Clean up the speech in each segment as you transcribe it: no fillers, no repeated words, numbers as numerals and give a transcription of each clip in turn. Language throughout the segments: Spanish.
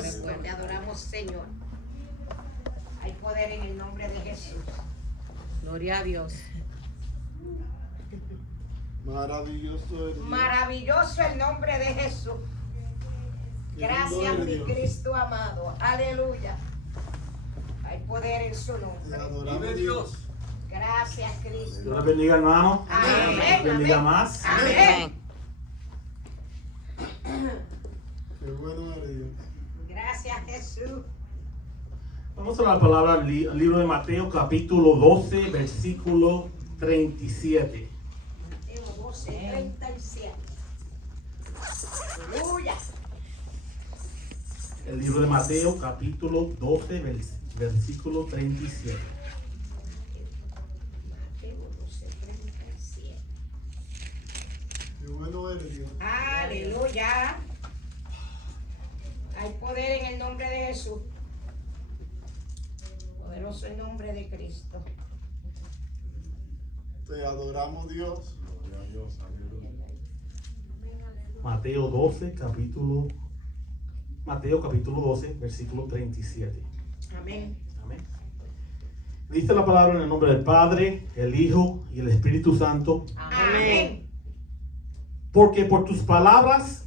Cristo, te adoramos, Señor. Hay poder en el nombre de Jesús. Gloria a Dios. Maravilloso es Dios. Maravilloso el nombre de Jesús. Gracias, mi Cristo amado. Aleluya. Hay poder en su Te nombre. adoramos, Dios. Gracias, Cristo. Dios les bendiga, hermano. Amén. Dios les bendiga Amén. más. Amén. Qué bueno eres Dios. Gracias, Jesús. Vamos a la palabra al libro de Mateo, capítulo 12, versículo 37. Mateo 12, 37. Aleluya. El libro de Mateo, capítulo 12, versículo 37. Mateo 12, 37. Qué bueno eres Dios. Aleluya. Hay poder en el nombre de Jesús. Poderoso el nombre de Cristo. Te adoramos, Dios. Gloria a Dios. Aleluya. Mateo capítulo 12, versículo 37. Amén. Amén. Dice la palabra en el nombre del Padre, el Hijo y el Espíritu Santo. Amén. Porque por tus palabras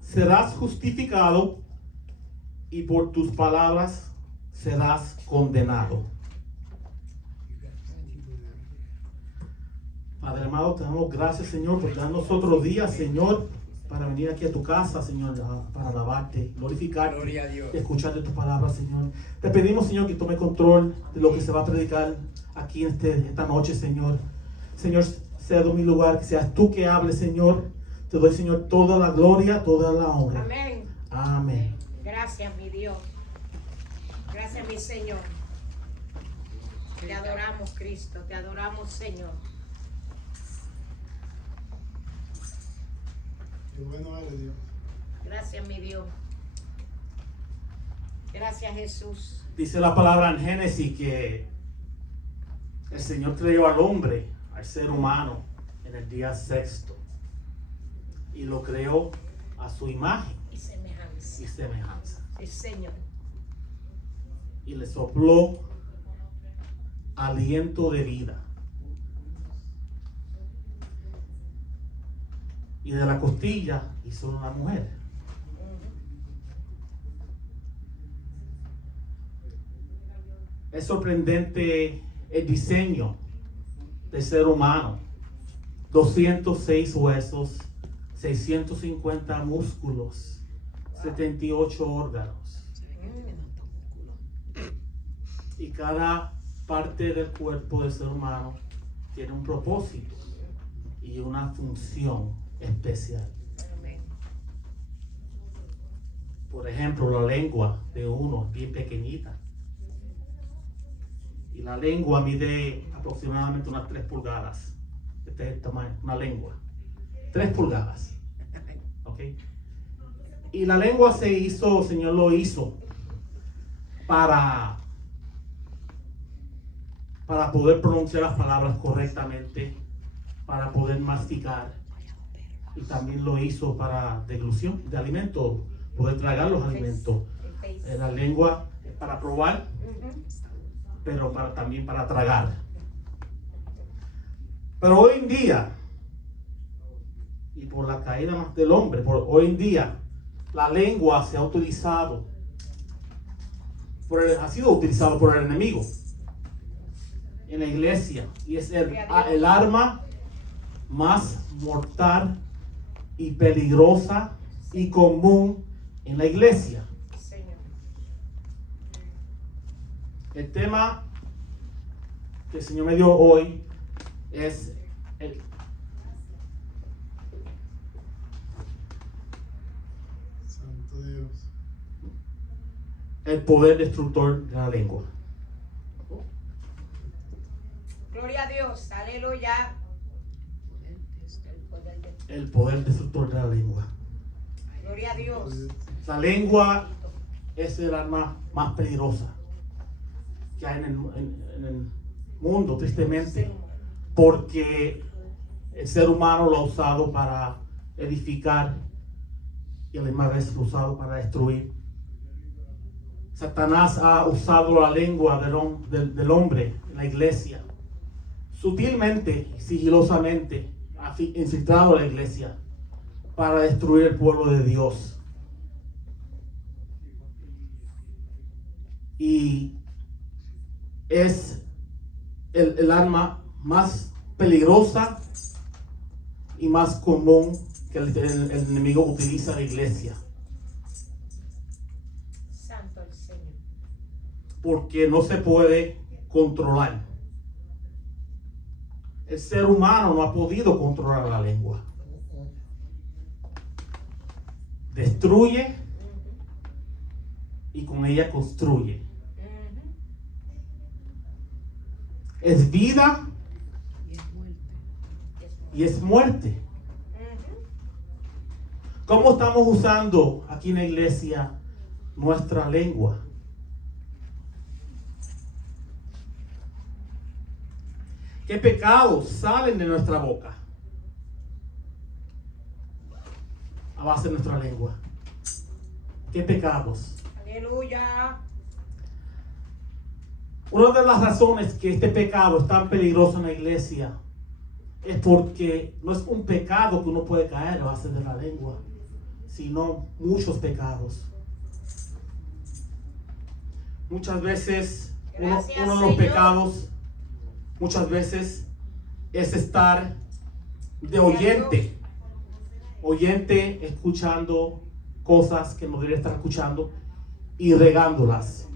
serás justificado y por tus palabras serás condenado. Padre amado, te damos gracias, Señor, por darnos otro día, Señor, para venir aquí a tu casa, Señor, para alabarte, glorificarte, Gloria a Dios. escuchar de tus palabras, Señor. Te pedimos, Señor, que tome control de lo que se va a predicar aquí en esta noche, Señor. Señor, cedo mi lugar, que seas tú que hables, Señor. Te doy, Señor, toda la gloria, toda la honra. Amén. Amén. Gracias, mi Dios. Gracias, mi Señor. Te adoramos, Cristo. Te adoramos, Señor. Qué bueno eres Dios. Gracias, mi Dios. Gracias, Jesús. Dice la palabra en Génesis que el Señor creó al hombre, al ser humano, en el día sexto. Y lo creó a su imagen Y semejanza. y semejanza. Sí, Señor. Y le sopló aliento de vida. Y de la costilla hizo una mujer. Es sorprendente el diseño del ser humano. 206 huesos, 650 músculos, 78 órganos. Y cada parte del cuerpo del ser humano tiene un propósito y una función especial. Amén. Por ejemplo, la lengua de uno es bien pequeñita. Y la lengua mide aproximadamente unas 3 pulgadas. Este es el tamaño, una lengua. 3 pulgadas. ¿Ok? Y la lengua se hizo, el Señor lo hizo para poder pronunciar las palabras correctamente, para poder masticar. Y también lo hizo para deglución de alimentos, poder tragar los alimentos. La lengua es para probar, pero también para tragar. Pero hoy en día, y por la caída más del hombre, hoy en día, la lengua se ha utilizado, ha sido utilizado por el enemigo en la iglesia, y es el arma más mortal y peligrosa y común en la iglesia. Señor. El tema que el Señor me dio hoy es Santo Dios. el poder destructor de la lengua. Gloria a Dios. Aleluya. El poder destructor de la lengua. Gloria a Dios. La lengua es el arma más peligrosa que hay en el mundo, tristemente, porque el ser humano lo ha usado para edificar y a la misma vez lo ha usado para destruir. Satanás ha usado la lengua del hombre en la iglesia. Sutilmente, sigilosamente, ha infiltrado la iglesia para destruir el pueblo de Dios. Y es el arma más peligrosa y más común que el enemigo utiliza en la iglesia. Santo el Señor. Porque no se puede controlar. El ser humano no ha podido controlar la lengua. Destruye y con ella construye. Es vida y es muerte. ¿Cómo estamos usando aquí en la iglesia nuestra lengua? ¿Qué pecados salen de nuestra boca a base de nuestra lengua? ¿Qué pecados? Aleluya. Una de las razones que este pecado es tan peligroso en la iglesia es porque no es un pecado que uno puede caer a base de la lengua, sino muchos pecados. Muchas veces uno de los Señor. pecados muchas veces es estar de oyente escuchando cosas que no debería estar escuchando y regándolas.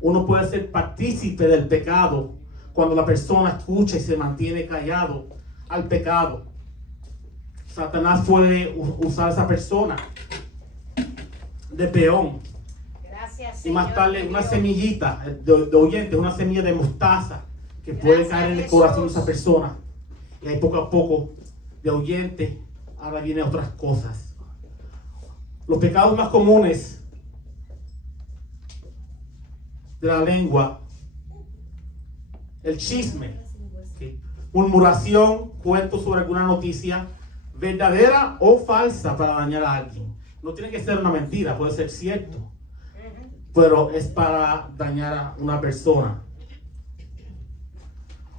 Uno puede ser partícipe del pecado cuando la persona escucha y se mantiene callado al pecado. Satanás puede usar a esa persona de peón Gracias, y más Señor, tarde mi una Dios. semillita de oyente, una semilla de mostaza que puede Gracias, caer en el Jesús. corazón de esa persona. Y ahí poco a poco, de oyente, ahora vienen otras cosas. Los pecados más comunes de la lengua: el chisme, ¿sí? Murmuración, cuentos sobre alguna noticia, verdadera o falsa, para dañar a alguien. No tiene que ser una mentira, puede ser cierto, pero es para dañar a una persona.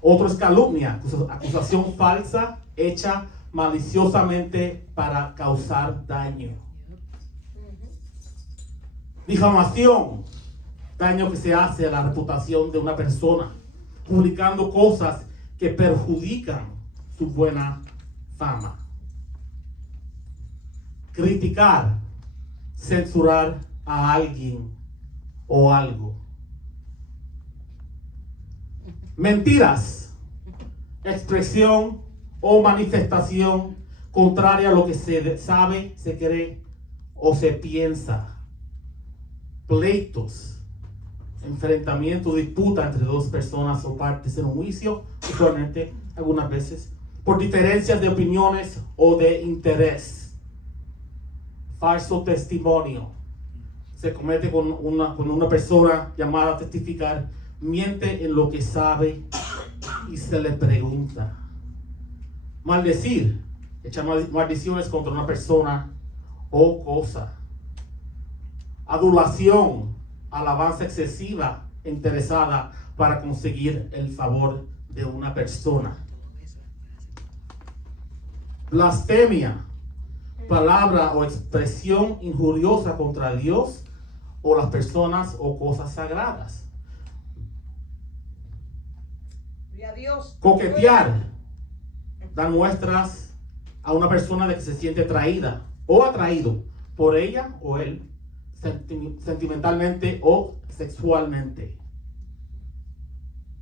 Otro es calumnia, acusación falsa hecha maliciosamente para causar daño. Difamación, daño que se hace a la reputación de una persona, publicando cosas que perjudican su buena fama. Criticar, censurar a alguien o algo. Mentiras, expresión o manifestación contraria a lo que se sabe, se cree o se piensa. Pleitos, enfrentamiento, disputa entre dos personas o partes en un juicio, usualmente, algunas veces, por diferencias de opiniones o de interés. Falso testimonio, se comete cuando una persona llamada a testificar miente en lo que sabe y se le pregunta. Maldecir, echar maldiciones contra una persona o cosa. Adulación, alabanza excesiva interesada para conseguir el favor de una persona. Blasfemia, palabra o expresión injuriosa contra Dios o las personas o cosas sagradas. Gloria a Dios. Coquetear, dar muestras a una persona de que se siente atraída o atraído por ella o él, sentimentalmente o sexualmente.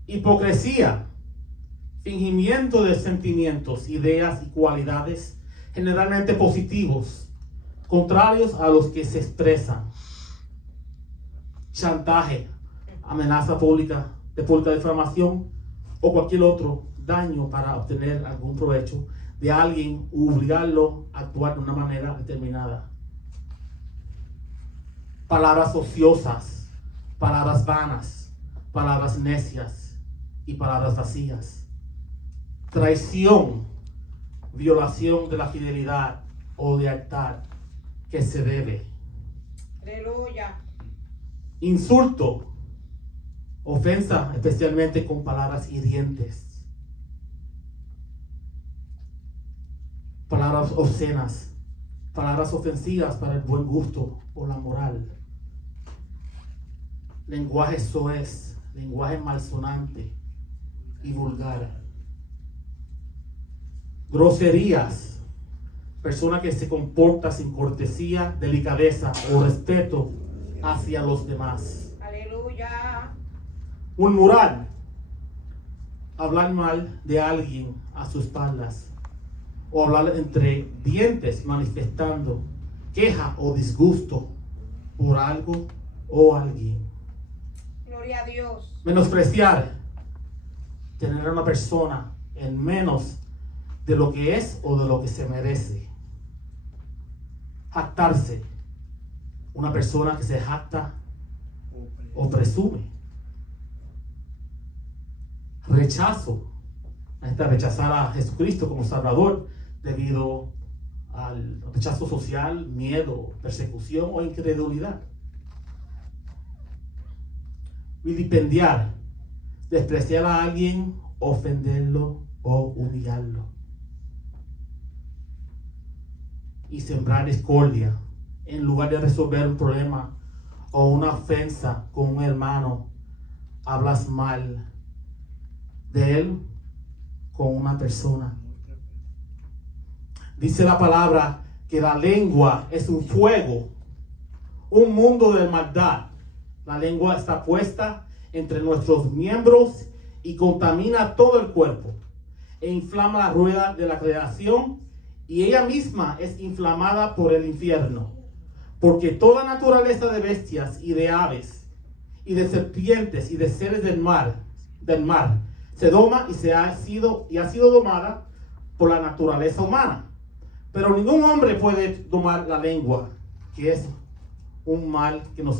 Hipocresía, fingimiento de sentimientos, ideas y cualidades generalmente positivos, contrarios a los que se expresan. Chantaje, amenaza pública, de pública difamación o cualquier otro daño para obtener algún provecho de alguien u obligarlo a actuar de una manera determinada. Palabras ociosas, palabras vanas, palabras necias y palabras vacías. Traición, violación de la fidelidad o lealtad que se debe. Aleluya. insulto, ofensa, especialmente con palabras hirientes, palabras obscenas, palabras ofensivas para el buen gusto o la moral, lenguaje soez, lenguaje malsonante y vulgar, groserías, persona que se comporta sin cortesía, delicadeza o respeto hacia los demás. Aleluya. Un mural, hablar mal de alguien a sus espaldas o hablar entre dientes manifestando queja o disgusto por algo o alguien. Gloria a Dios. Menospreciar, tener a una persona en menos de lo que es o de lo que se merece. Jactarse, una persona que se jacta o presume. Rechazo, rechazar a Jesucristo como Salvador debido al rechazo social, miedo, persecución o incredulidad. Vilipendiar, despreciar a alguien, ofenderlo o humillarlo. Y sembrar discordia, en lugar de resolver un problema o una ofensa con un hermano, hablas mal de él con una persona. Dice la palabra que la lengua es un fuego, un mundo de maldad. La lengua está puesta entre nuestros miembros y contamina todo el cuerpo e inflama la rueda de la creación, y ella misma es inflamada por el infierno, porque toda naturaleza de bestias y de aves y de serpientes y de seres del mar se doma y ha sido domada por la naturaleza humana. Pero ningún hombre puede domar la lengua, que es un mal que no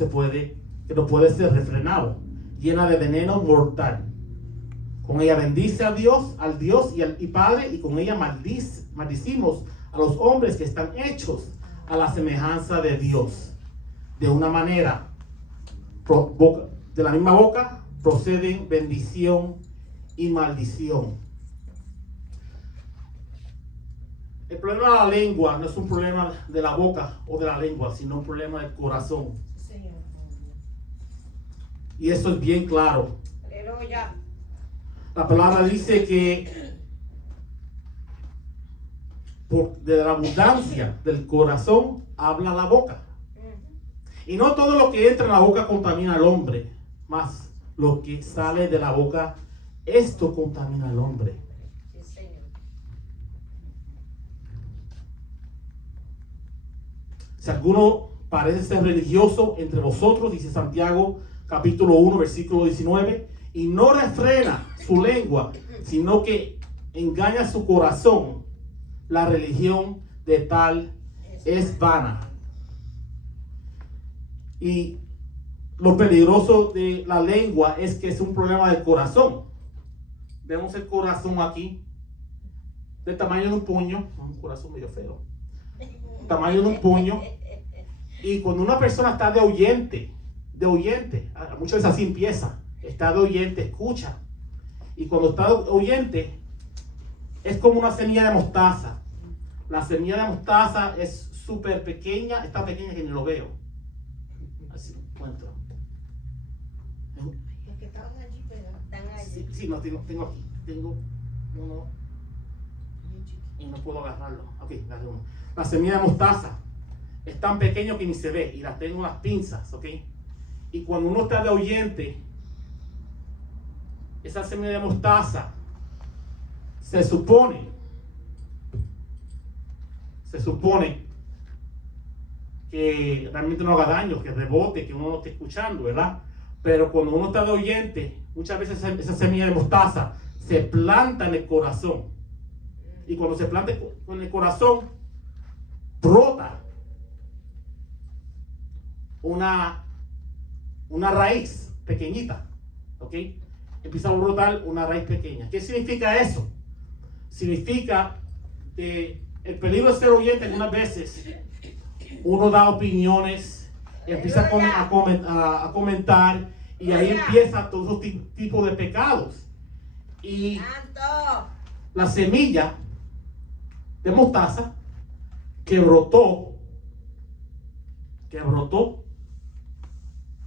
puede ser refrenado, llena de veneno mortal. Con ella bendice al Dios y Padre, y con ella maldicimos a los hombres que están hechos a la semejanza de Dios. De una manera, de la misma boca proceden bendición y maldición. El problema de la lengua no es un problema de la boca o de la lengua, sino un problema del corazón. Y eso es bien claro. Aleluya. La palabra dice que de la abundancia del corazón habla la boca. Y no todo lo que entra en la boca contamina al hombre, más lo que sale de la boca, esto contamina al hombre. Sí, Señor. Si alguno parece ser religioso entre vosotros, dice Santiago capítulo 1 versículo 19, y no refrena su lengua, sino que engaña su corazón, la religión de tal es vana. Y lo peligroso de la lengua es que es un problema del corazón. Vemos el corazón aquí, del tamaño de un puño, un corazón medio feo, tamaño de un puño. Y cuando una persona está de oyente, muchas veces así empieza, está de oyente, escucha. Y cuando está de oyente, es como una semilla de mostaza. La semilla de mostaza es súper pequeña, está pequeña que ni lo veo. Así encuentro. Los que estaban allí, ¿verdad? Están allí. Sí, no, tengo aquí. Tengo uno y no puedo agarrarlo. Ok, agarré uno. La semilla de mostaza es tan pequeño que ni se ve, y la tengo en las pinzas, ok. Y cuando uno está de oyente, esa semilla de mostaza se supone que realmente no haga daño, que rebote, que uno no esté escuchando, ¿verdad? Pero cuando uno está de oyente, muchas veces esa semilla de mostaza se planta en el corazón. Y cuando se planta en el corazón, brota una raíz pequeñita, ¿ok? Empieza a brotar una raíz pequeña. ¿Qué significa eso? Significa que el peligro de ser oyente algunas veces uno da opiniones empieza a comentar y ahí Aleluya. empieza todo esos tipos de pecados. Y Santo. la semilla de mostaza que brotó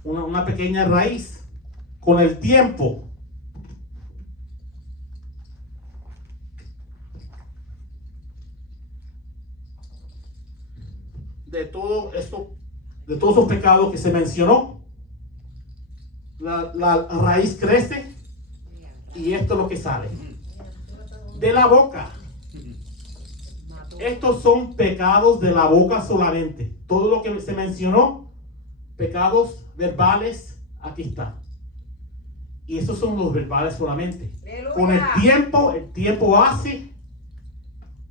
una pequeña raíz con el tiempo. De todos esos pecados que se mencionó, la raíz crece y esto es lo que sale de la boca. Estos son pecados de la boca solamente. Todo lo que se mencionó, pecados verbales, aquí está. Y esos son los verbales solamente. Aleluya. Con el tiempo hace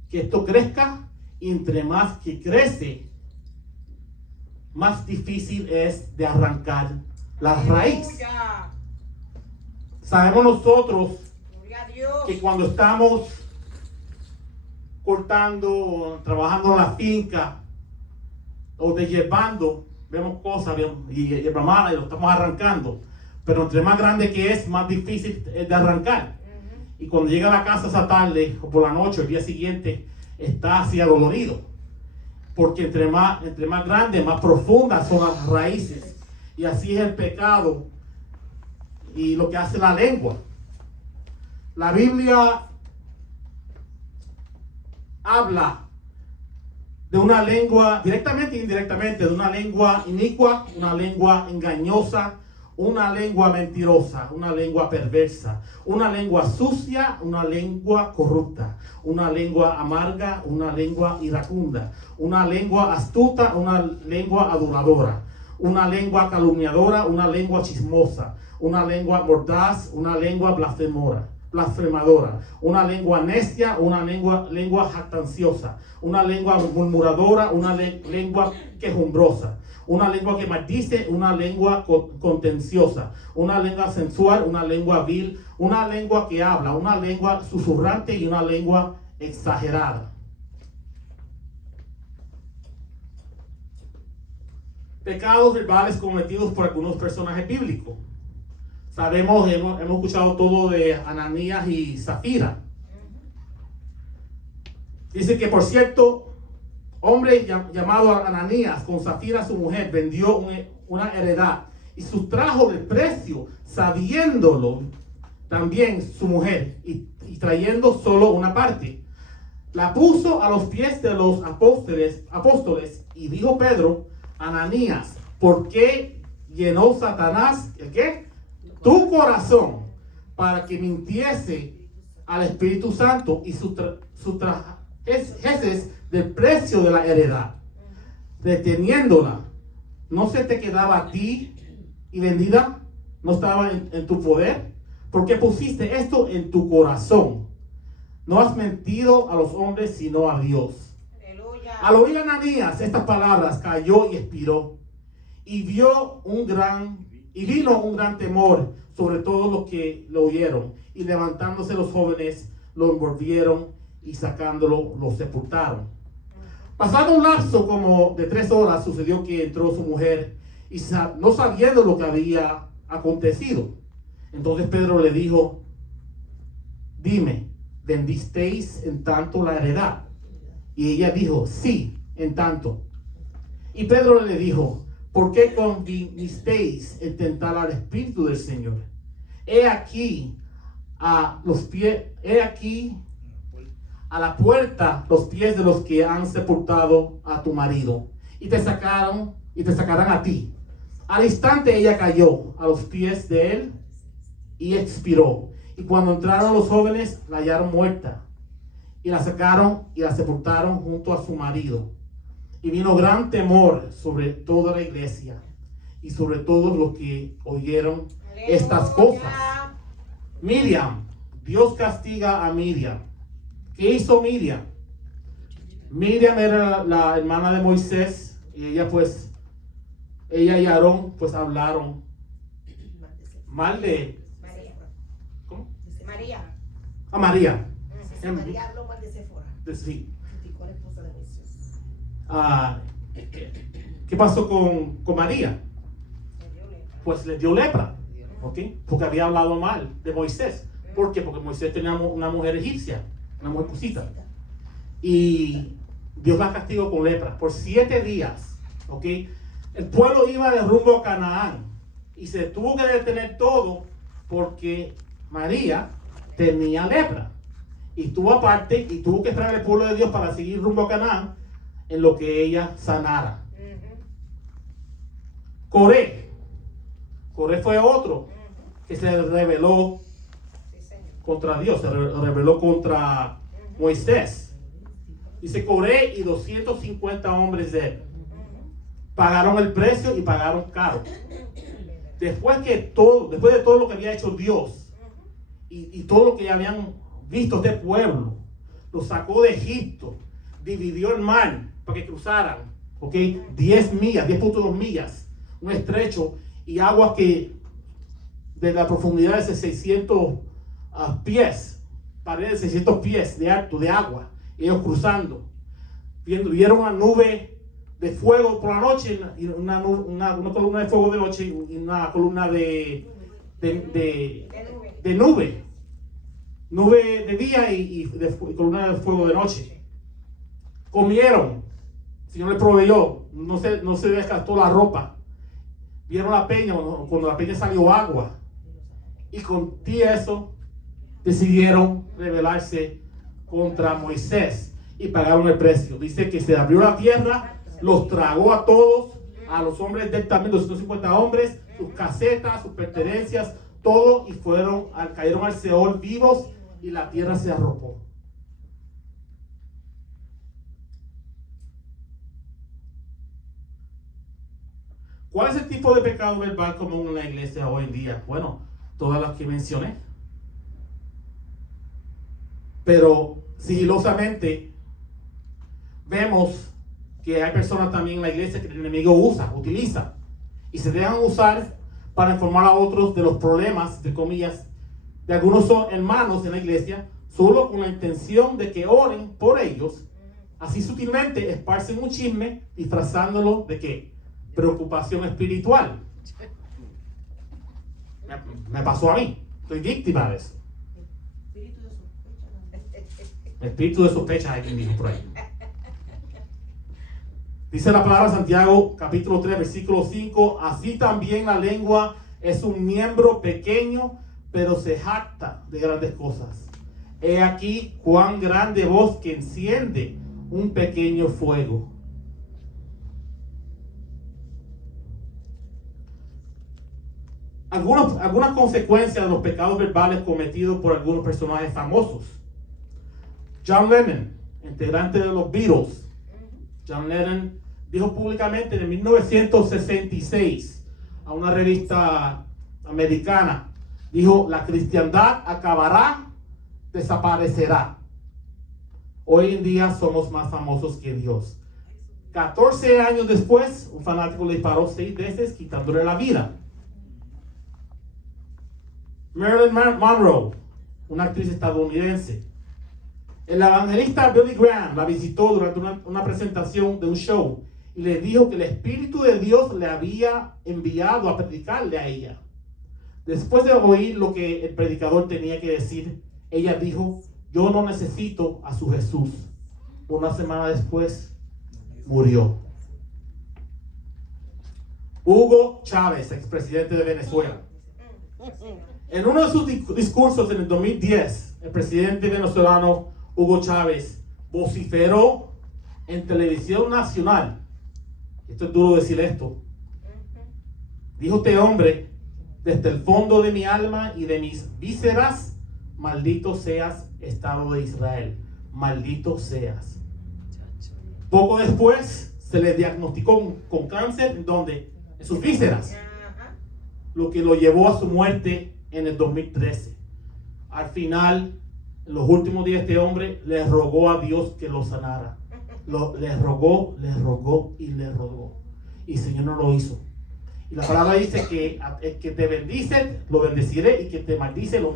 que esto crezca, y entre más que crece, más difícil es de arrancar la raíz. Aleluya. Sabemos nosotros Gloria a Dios. que cuando estamos cortando, trabajando en la finca o deshiervando, vemos cosas y hierba mala y lo estamos arrancando, pero entre más grande que es, más difícil es de arrancar. Y cuando llega a la casa esa tarde o por la noche, el día siguiente, está así adolorido, porque entre más grandes, más profundas son las raíces, y así es el pecado y lo que hace la lengua. La Biblia habla de una lengua, directamente e indirectamente, de una lengua inicua, una lengua engañosa, una lengua mentirosa, una lengua perversa, una lengua sucia, una lengua corrupta, una lengua amarga, una lengua iracunda, una lengua astuta, una lengua adoradora, una lengua calumniadora, una lengua chismosa, una lengua mordaz, una lengua blasfemadora, una lengua necia, una lengua jactanciosa, una lengua murmuradora, una lengua quejumbrosa, una lengua que maldice, una lengua contenciosa, una lengua sensual, una lengua vil, una lengua que habla, una lengua susurrante y una lengua exagerada. Pecados verbales cometidos por algunos personajes bíblicos. Sabemos, hemos escuchado todo de Ananías y Zafira. Dice que, por cierto, hombre llamado Ananías, con Zafira su mujer, vendió una heredad y sustrajo del precio, sabiéndolo también su mujer, y trayendo solo una parte. La puso a los pies de los apóstoles y dijo Pedro: Ananías, ¿por qué llenó Satanás el qué? Tu corazón, para que mintiese al Espíritu Santo y sustrajeses del precio de la heredad, reteniéndola. ¿No se te quedaba a ti y vendida? ¿No estaba en tu poder? ¿Por qué pusiste esto en tu corazón? No has mentido a los hombres, sino a Dios. Aleluya. Al oír Ananías estas palabras, cayó y expiró. Y vino un gran temor sobre todos los que lo oyeron. Y levantándose los jóvenes, lo envolvieron y sacándolo, lo sepultaron. Pasado un lapso como de 3 horas, sucedió que entró su mujer y no sabiendo lo que había acontecido. Entonces Pedro le dijo: dime, ¿vendisteis en tanto la heredad? Y ella dijo: sí, en tanto. Y Pedro le dijo: ¿por qué convinisteis en tentar al Espíritu del Señor? He aquí a la puerta los pies de los que han sepultado a tu marido, y te sacarán a ti. Al instante ella cayó a los pies de él y expiró. Y cuando entraron los jóvenes, la hallaron muerta, y la sacaron y la sepultaron junto a su marido. Y vino gran temor sobre toda la iglesia y sobre todos los que oyeron estas cosas. Miriam, Dios castiga a Miriam. ¿Qué hizo Miriam? Miriam era la hermana de Moisés, y ella y Aarón pues hablaron mal de María. ¿cómo? María. A María. María habló mal de Séfora, Sí. criticó a la esposa de Moisés. ¿Qué pasó con María? Pues le dio lepra, ¿ok? Porque había hablado mal de Moisés. ¿Por qué? Porque Moisés tenía una mujer egipcia, una mujer cusita. Y Dios la castigó con lepra por 7 días, ¿ok? El pueblo iba de rumbo a Canaán y se tuvo que detener todo porque María tenía lepra. Y estuvo aparte y tuvo que esperar al pueblo de Dios para seguir rumbo a Canaán en lo que ella sanara. Coré fue otro que se rebeló contra Dios, se rebeló contra Moisés. Dice Coré y 250 hombres de él pagaron el precio y pagaron caro. Después de todo lo que había hecho Dios y todo lo que habían visto este pueblo, lo sacó de Egipto, dividió el mar para que cruzaran, ¿ok? 10 millas, 10.2 millas, un estrecho y aguas que de la profundidad de 600 pies, paredes de 600 pies de alto de agua, ellos cruzando, vieron una nube de fuego por la noche, y una columna de fuego de noche y una columna de nube de día y columna de fuego de noche. Comieron, el Señor les proveyó, no se desgastó la ropa. Vieron la peña, cuando la peña salió agua. Y con eso decidieron rebelarse contra Moisés y pagaron el precio. Dice que se abrió la tierra, los tragó a todos, a los hombres del también, 250 hombres, sus casetas, sus pertenencias, todo, y cayeron al Seol vivos y la tierra se arropó. ¿Cuál es el tipo de pecado verbal común en la iglesia hoy en día? Bueno, todas las que mencioné. Pero sigilosamente vemos que hay personas también en la iglesia que el enemigo utiliza y se dejan usar para informar a otros de los problemas, entre comillas, de algunos hermanos en la iglesia, solo con la intención de que oren por ellos. Así sutilmente esparcen un chisme disfrazándolo de ¿qué? Preocupación espiritual. Me pasó a mí, soy víctima de eso. Espíritu de sospecha, alguien dijo por ahí. Dice la palabra de Santiago, capítulo 3, versículo 5. Así también la lengua es un miembro pequeño, pero se jacta de grandes cosas. He aquí cuán grande voz que enciende un pequeño fuego. Algunas consecuencias de los pecados verbales cometidos por algunos personajes famosos. John Lennon, integrante de los Beatles. John Lennon dijo públicamente en 1966 a una revista americana, dijo: la cristiandad acabará, desaparecerá. Hoy en día somos más famosos que Dios. 14 años después, un fanático le disparó 6 veces, quitándole la vida. Marilyn Monroe, una actriz estadounidense. El evangelista Billy Graham la visitó durante una presentación de un show y le dijo que el Espíritu de Dios le había enviado a predicarle a ella. Después de oír lo que el predicador tenía que decir, ella dijo: yo no necesito a su Jesús. Una semana después murió. Hugo Chávez, expresidente de Venezuela. En uno de sus discursos en el 2010, el presidente venezolano Hugo Chávez vociferó en televisión nacional. Esto es duro decir esto. Dijo este hombre: desde el fondo de mi alma y de mis vísceras, maldito seas, Estado de Israel. Maldito seas. Poco después se le diagnosticó con cáncer, ¿en dónde? En sus vísceras. Lo que lo llevó a su muerte en el 2013. Al final, en los últimos días, este hombre le rogó a Dios que lo sanara. Le rogó y le rogó. Y el Señor no lo hizo. Y la palabra dice que el que te bendice, lo bendeciré, y que te maldice, lo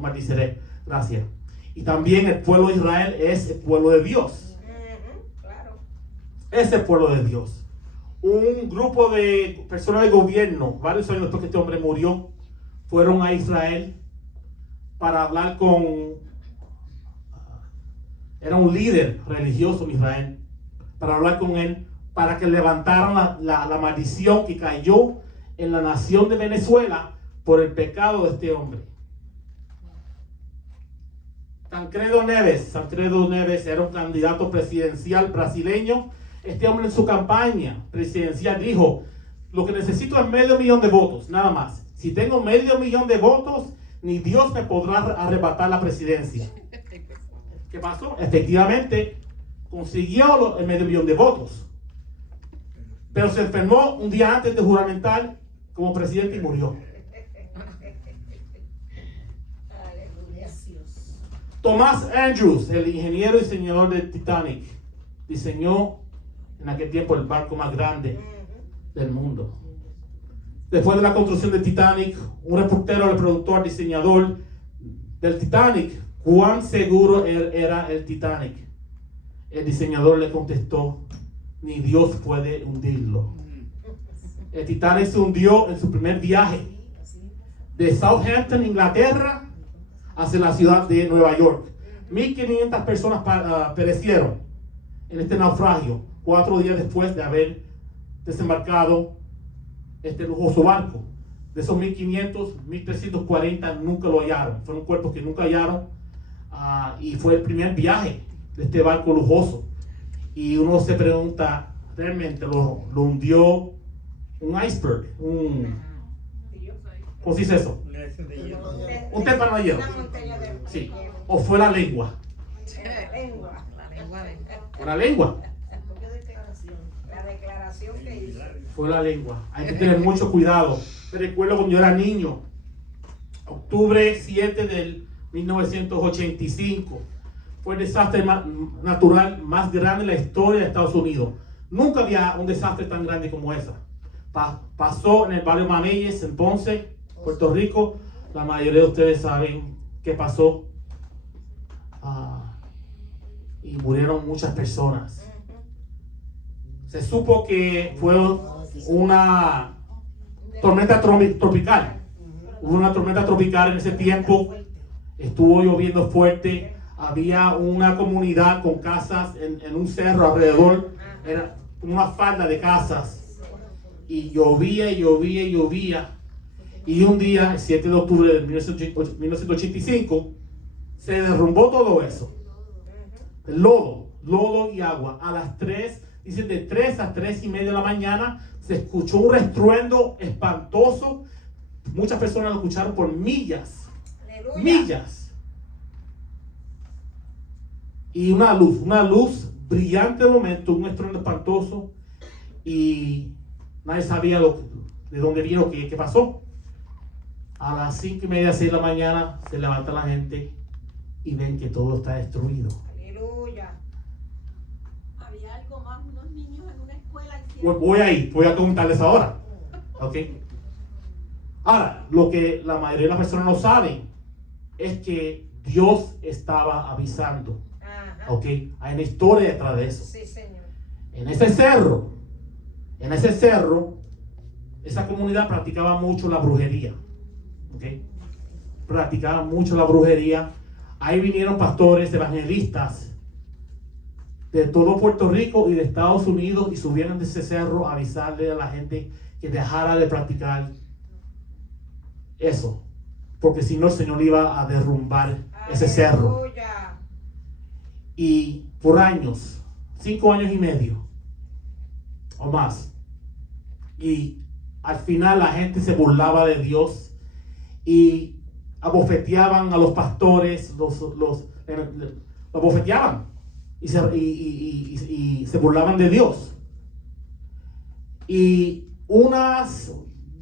maldiceré. Gracias. Y también el pueblo de Israel es el pueblo de Dios. Ese pueblo de Dios. Un grupo de personas de gobierno, varios años después que este hombre murió, fueron a Israel para hablar con... Era un líder religioso en Israel. Para hablar con él, para que levantaran la maldición que cayó en la nación de Venezuela por el pecado de este hombre. Tancredo Neves era un candidato presidencial brasileño. Este hombre en su campaña presidencial dijo: lo que necesito es 500,000 de votos, nada más. Si tengo 500,000 de votos, ni Dios me podrá arrebatar la presidencia. ¿Qué pasó? Efectivamente, consiguió el 500,000 de votos. Pero se enfermó un día antes de juramentar como presidente y murió. Thomas Andrews, el ingeniero y diseñador del Titanic, diseñó en aquel tiempo el barco más grande del mundo. Después de la construcción del Titanic, un reportero, el productor, diseñador del Titanic, ¿cuán seguro era el Titanic? El diseñador le contestó: ni Dios puede hundirlo. El Titanic se hundió en su primer viaje de Southampton, Inglaterra, hacia la ciudad de Nueva York. 1,500 personas perecieron en este naufragio 4 días después de haber desembarcado este lujoso barco. De esos 1,500, 1,340 nunca lo hallaron. Fueron cuerpos que nunca hallaron. Y fue el primer viaje de este barco lujoso. Y uno se pregunta, ¿realmente lo hundió un iceberg? ¿Cómo se dice eso? Un témpano de hielo. Una montaña de Sí. hielo. O fue la lengua. Lengua. La lengua de... Fue la lengua. La declaración que hizo. Fue la lengua. Hay que tener mucho cuidado. Me recuerdo cuando yo era niño, octubre 7 del 1985. Fue el desastre natural más grande en la historia de Estados Unidos. Nunca había un desastre tan grande como esa. Pasó en el barrio Mameyes, en Ponce, Puerto Rico. La mayoría de ustedes saben qué pasó. Y murieron muchas personas. Se supo que fue una tormenta tropical. Hubo una tormenta tropical en ese tiempo. Estuvo lloviendo fuerte. Había una comunidad con casas en un cerro alrededor. Era una falda de casas. Y llovía y llovía y llovía. Y un día, el 7 de octubre de 1985, se derrumbó todo eso. Lodo y agua. A las 3, dicen de 3 a 3:30 de la mañana, se escuchó un estruendo espantoso. Muchas personas lo escucharon por millas. Aleluya. Millas. Y una luz brillante de momento, un estruendo espantoso. Y nadie sabía de dónde vino, qué pasó. A las 5:30, 6 de la mañana, se levanta la gente y ven que todo está destruido. Aleluya. Había algo más, unos niños en una escuela. Voy a contarles ahora. ¿Ok? Ahora, lo que la mayoría de las personas no saben es que Dios estaba avisando. Ajá. ¿Ok? Hay una historia detrás de eso. Sí, Señor. En ese cerro, esa comunidad practicaba mucho la brujería. ¿Ok? Practicaba mucho la brujería. Ahí vinieron pastores, evangelistas de todo Puerto Rico y de Estados Unidos y subieron de ese cerro a avisarle a la gente que dejara de practicar eso, porque si no el Señor iba a derrumbar ese cerro. Aleluya. Y por años, 5 años y medio o más, y al final la gente se burlaba de Dios y abofeteaban a los pastores, los abofeteaban y se burlaban de Dios. Y unas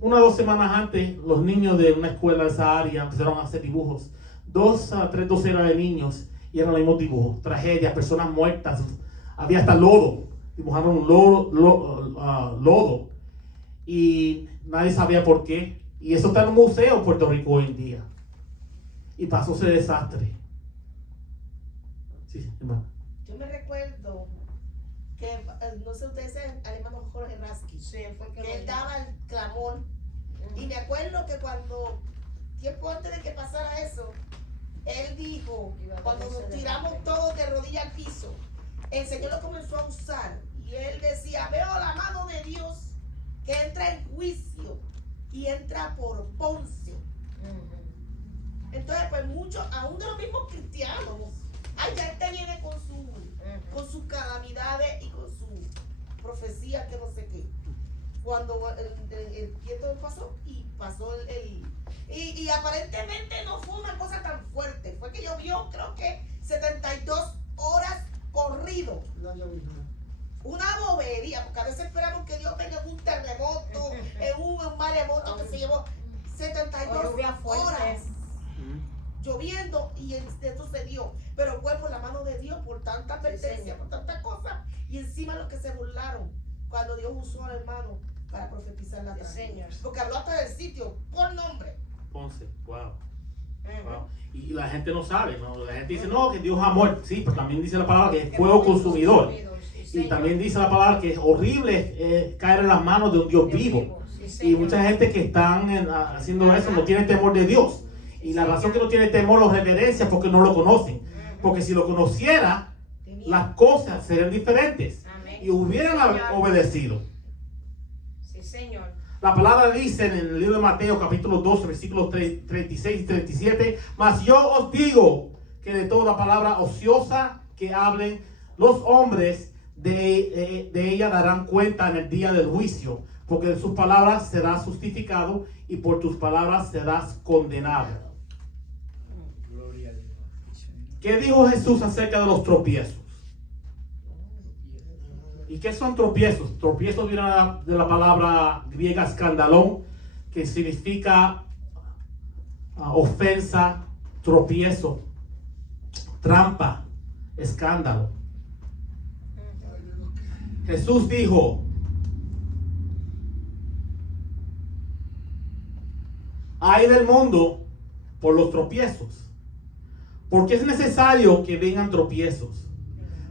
2 semanas antes, los niños de una escuela de esa área empezaron a hacer dibujos. 2 a 3 docenas de niños y eran los mismos dibujos. Tragedias, personas muertas. Había hasta lodo. Dibujaron lodo. Y nadie sabía por qué. Y eso está en un museo en Puerto Rico hoy en día. Y pasó ese desastre. Sí, hermano. Yo me recuerdo que no sé ustedes saben, al hermano Jorge Rasky, Sí, fue que que él lo- daba el clamor. Y me acuerdo que cuando, tiempo antes de que pasara eso, él dijo, cuando nos tiramos todos de rodillas al piso, el Señor lo comenzó a usar. Y él decía, veo la mano de Dios que entra en juicio y entra por Poncio. Entonces, pues muchos, aún de los mismos cristianos, ay, ya este viene con sus calamidades y con su profecía que no sé qué. Cuando el tiempo pasó y pasó y aparentemente no fue una cosa tan fuerte, fue que llovió creo que 72 horas corrido. No, yo vi nada. Una bobería, porque a veces esperamos que Dios venga en un terremoto, en un maremoto que se llevó 72 O lluvia fuerte. horas lloviendo y esto se dio, pero fue por la mano de Dios, por tanta advertencia, Señor. por tantas cosas, y encima los que se burlaron cuando Dios usó al hermano para profetizar la Sí, tragedia. Señor. Porque habló hasta del sitio por nombre. Ponce, wow. Ujú. Wow. Y la gente no sabe, ¿no? La gente dice, no, que Dios es amor. Sí, pero también dice la palabra que es fuego consumidor. Sí, Y señor. también dice la palabra que es horrible caer en las manos de un Dios vivo. Sí, Y señor. mucha gente que están haciendo eso no tiene temor de Dios. Y la razón que no tiene temor o reverencia es porque no lo conocen. Porque si lo conociera, las cosas serían diferentes. Amén. Y hubieran Señor. obedecido. Sí, señor. La palabra dice en el libro de Mateo capítulo 12 versículos 36 y 37, mas yo os digo que de toda palabra ociosa que hablen los hombres, de ella darán cuenta en el día del juicio, porque de sus palabras serás justificado y por tus palabras serás condenado. Gloria a Dios. ¿Qué dijo Jesús acerca de los tropiezos? ¿Y qué son tropiezos? Tropiezos viene de la palabra griega escandalón, que significa ofensa, tropiezo, trampa, escándalo. Jesús dijo, ay del mundo por los tropiezos, porque es necesario que vengan tropiezos,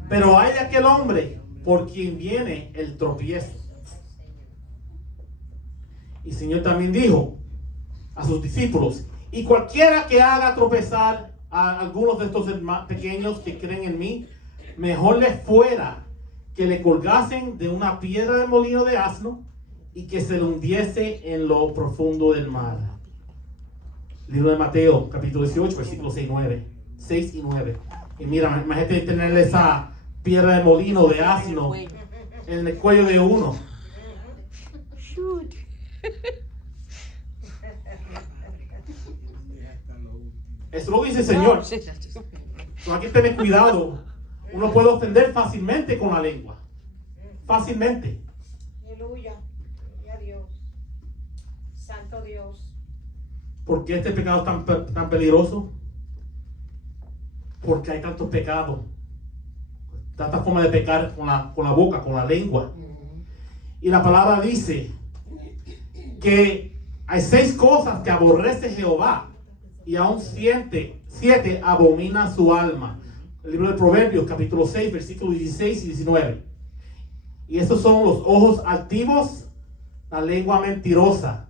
pero hay de aquel hombre por quien viene el tropiezo. Y el Señor también dijo a sus discípulos, y cualquiera que haga tropezar a algunos de estos pequeños que creen en mí, mejor les fuera que le colgasen de una piedra de molino de asno y que se le hundiese en lo profundo del mar. Libro de Mateo, capítulo 18, versículos 6 y 9. Y mira, imagínate tenerle esa piedra de molino de asno en el cuello de uno. Eso lo dice el Señor. Entonces hay que tener cuidado. Uno puede ofender fácilmente con la lengua. Fácilmente. Aleluya. Gloria a Dios. Santo Dios. ¿Por qué este pecado es tan peligroso? Porque hay tantos pecados. Tantas formas de pecar con la boca, con la lengua. Y la palabra dice que hay 6 cosas que aborrece Jehová y aún 7 abomina su alma. El libro de Proverbios, capítulo 6, versículos 16 y 19. Y esos son los ojos altivos, la lengua mentirosa,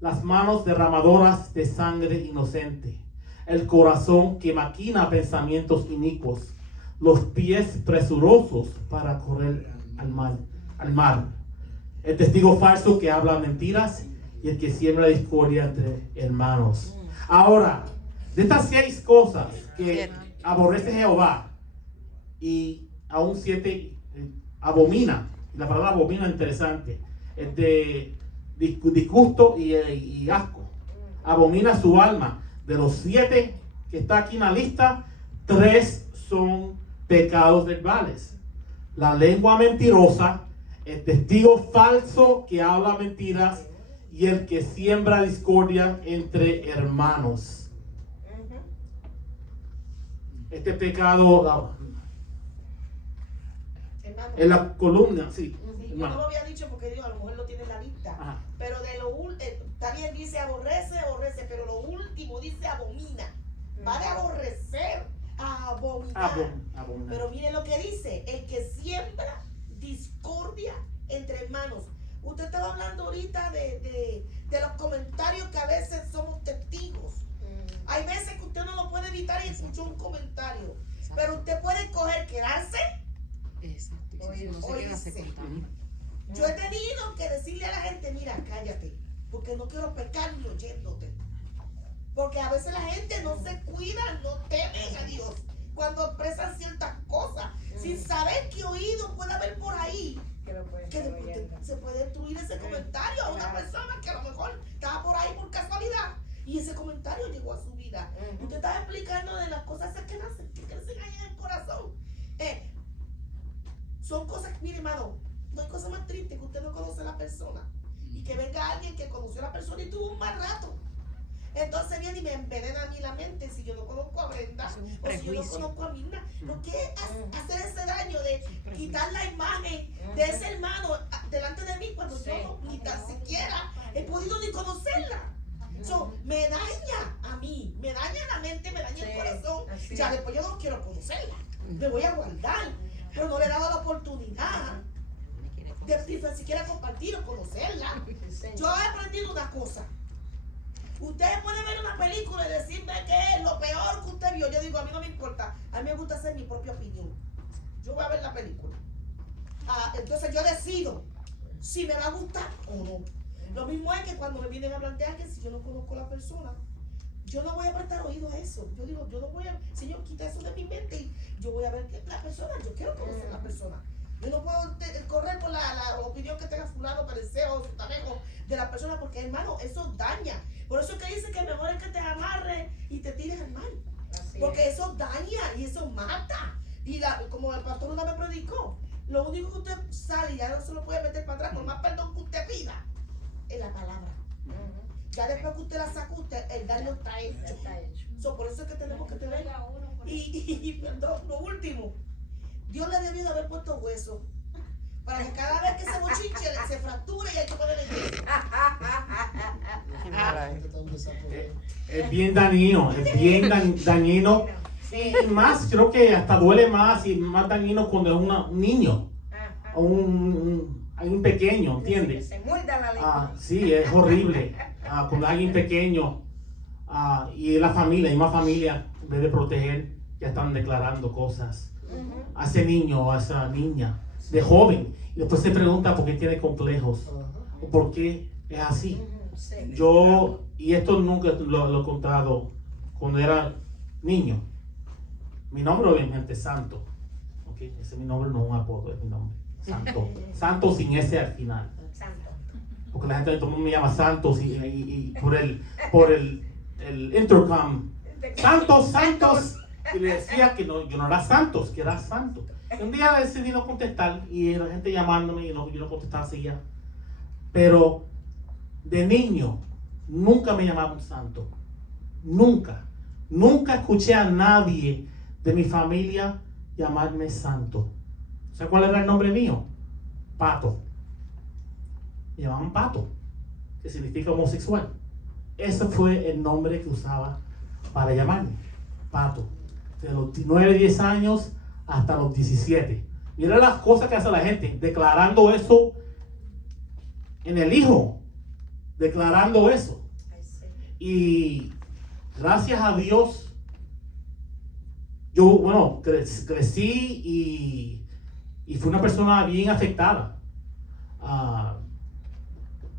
las manos derramadoras de sangre inocente, el corazón que maquina pensamientos inicuos, los pies presurosos para correr al mar, el testigo falso que habla mentiras y el que siembra discordia entre hermanos. Ahora, de estas 6 cosas que aborrece Jehová y aún 7 abomina, la palabra abomina es interesante, es de disgusto y asco, abomina su alma. De los 7 que está aquí en la lista, 3 son pecados verbales: la lengua mentirosa, el testigo falso que habla mentiras y el que siembra discordia entre hermanos. Este pecado Hermano, en la columna, sí, yo no hermano. lo había dicho porque Dios a lo mejor lo tiene en la lista. Ajá. Pero de lo también dice aborrece, pero lo último dice abomina. Va de aborrecer a abominar. Abominar. Pero miren lo que dice: el que siembra discordia entre hermanos. Usted estaba hablando ahorita de los comentarios que a veces somos testigos. Hay veces que usted no lo puede evitar y escuchó un comentario. Pero usted puede escoger quedarse. Exacto. Y si no se queda, se contamina. Yo he tenido que decirle a la gente, mira, cállate, porque no quiero pecar ni oyéndote. Porque a veces la gente no se cuida, no temen a Dios cuando expresan ciertas cosas, sin saber qué oído puede haber por ahí. Que después se puede destruir ese comentario a una persona que a lo mejor estaba por ahí por casualidad y ese comentario llegó a su vida. Usted estaba explicando de las cosas que crecen ahí en el corazón. Son cosas, mire hermano, no hay cosa más triste que usted no conoce a la persona y que venga alguien que conoció a la persona y tuvo un mal rato. Entonces viene y me envenena a mí la mente si yo no conozco a Brenda o si yo no conozco a Mirna. Lo que es hacer ese daño de quitar la imagen de ese hermano delante de mí cuando yo ni tan siquiera he podido ni conocerla. Me daña a mí, me daña la mente, me daña el corazón. Ya después yo no quiero conocerla, me voy a guardar, pero no le he dado la oportunidad de ni siquiera compartir o conocerla. Yo he aprendido una cosa. Ustedes pueden ver una película y decirme que es lo peor que usted vio. Yo digo, a mí no me importa. A mí me gusta hacer mi propia opinión. Yo voy a ver la película. Entonces yo decido si me va a gustar o no. Lo mismo es que cuando me vienen a hablar de alguien, si yo no conozco a la persona, yo no voy a prestar oído a eso. Yo digo, yo no voy a, Señor, quita eso de mi mente y yo voy a ver que la persona, yo quiero conocer a la persona. Yo no puedo correr por la opinión que tenga fulano, pereceo, sutanejo de la persona, porque hermano, eso daña. Por eso es que dice que mejor es que te amarres y te tires al mar. Porque eso daña y eso mata. Y como el pastor una vez predicó, lo único que usted sale y ya no se lo puede meter para atrás, por más perdón que usted pida, es la palabra. Ya después que usted la saca, el daño está hecho. Por eso es que tenemos que tener. Y perdón, lo último, Dios le debió de haber puesto hueso para que cada vez que se bochinche se fracture y hay que ponerle yeso. Es bien dañino, dañino. Y más, creo que hasta duele más y más dañino cuando es un niño o alguien pequeño, ¿entiendes? Se muerda la lengua. Sí, es horrible. Cuando alguien pequeño y la familia, y más familia, en vez de proteger, ya están declarando cosas a ese niño o a esa niña, de joven. Y después se pregunta por qué tiene complejos o por qué es así. Yo, y esto nunca lo he contado, cuando era niño, mi nombre obviamente es Santo. Okay, ese es mi nombre, no es un apodo, es mi nombre. Santo. Santo sin ese al final. Santo. Porque la gente, todo el mundo me llama Santos y por el intercom. Santos, Santos. Y le decía que no, yo no era Santos, que era Santo. Y un día decidí no contestar y la gente llamándome y yo no contestaba, seguía. Pero de niño nunca me llamaban Santo. Nunca. Nunca escuché a nadie de mi familia llamarme Santo. ¿Sabes cuál era el nombre mío? Pato. Me llamaban Pato, que significa homosexual. Ese fue el nombre que usaba para llamarme. Pato. De los 9, 10 años hasta los 17. Mira las cosas que hace la gente, declarando eso en el hijo, declarando eso. Y gracias a Dios, yo, crecí y fui una persona bien afectada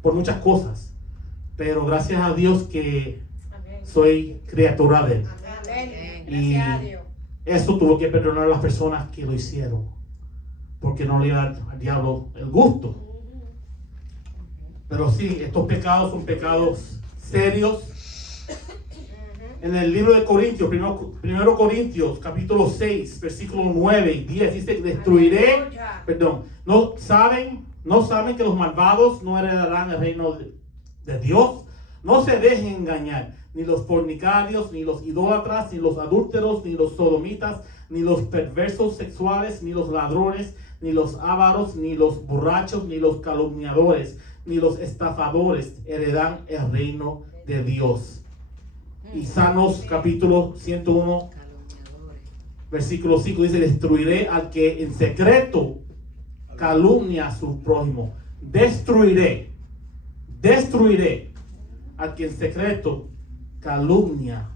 por muchas cosas, pero gracias a Dios que soy criatura de Él. Y eso tuvo que perdonar a las personas que lo hicieron, porque no le da al diablo el gusto. Pero sí, estos pecados son pecados serios. En el libro de Corintios, primero Corintios, capítulo 6, versículos 9 y 10, dice: destruiré, no saben que los malvados no heredarán el reino de Dios. No se dejen engañar, ni los fornicarios, ni los idólatras, ni los adúlteros, ni los sodomitas, ni los perversos sexuales, ni los ladrones, ni los ávaros, ni los borrachos, ni los calumniadores, ni los estafadores heredarán el reino de Dios. Y Salmos capítulo 101, versículo 5 dice: destruiré al que en secreto calumnia a su prójimo. Destruiré al que en secreto calumnia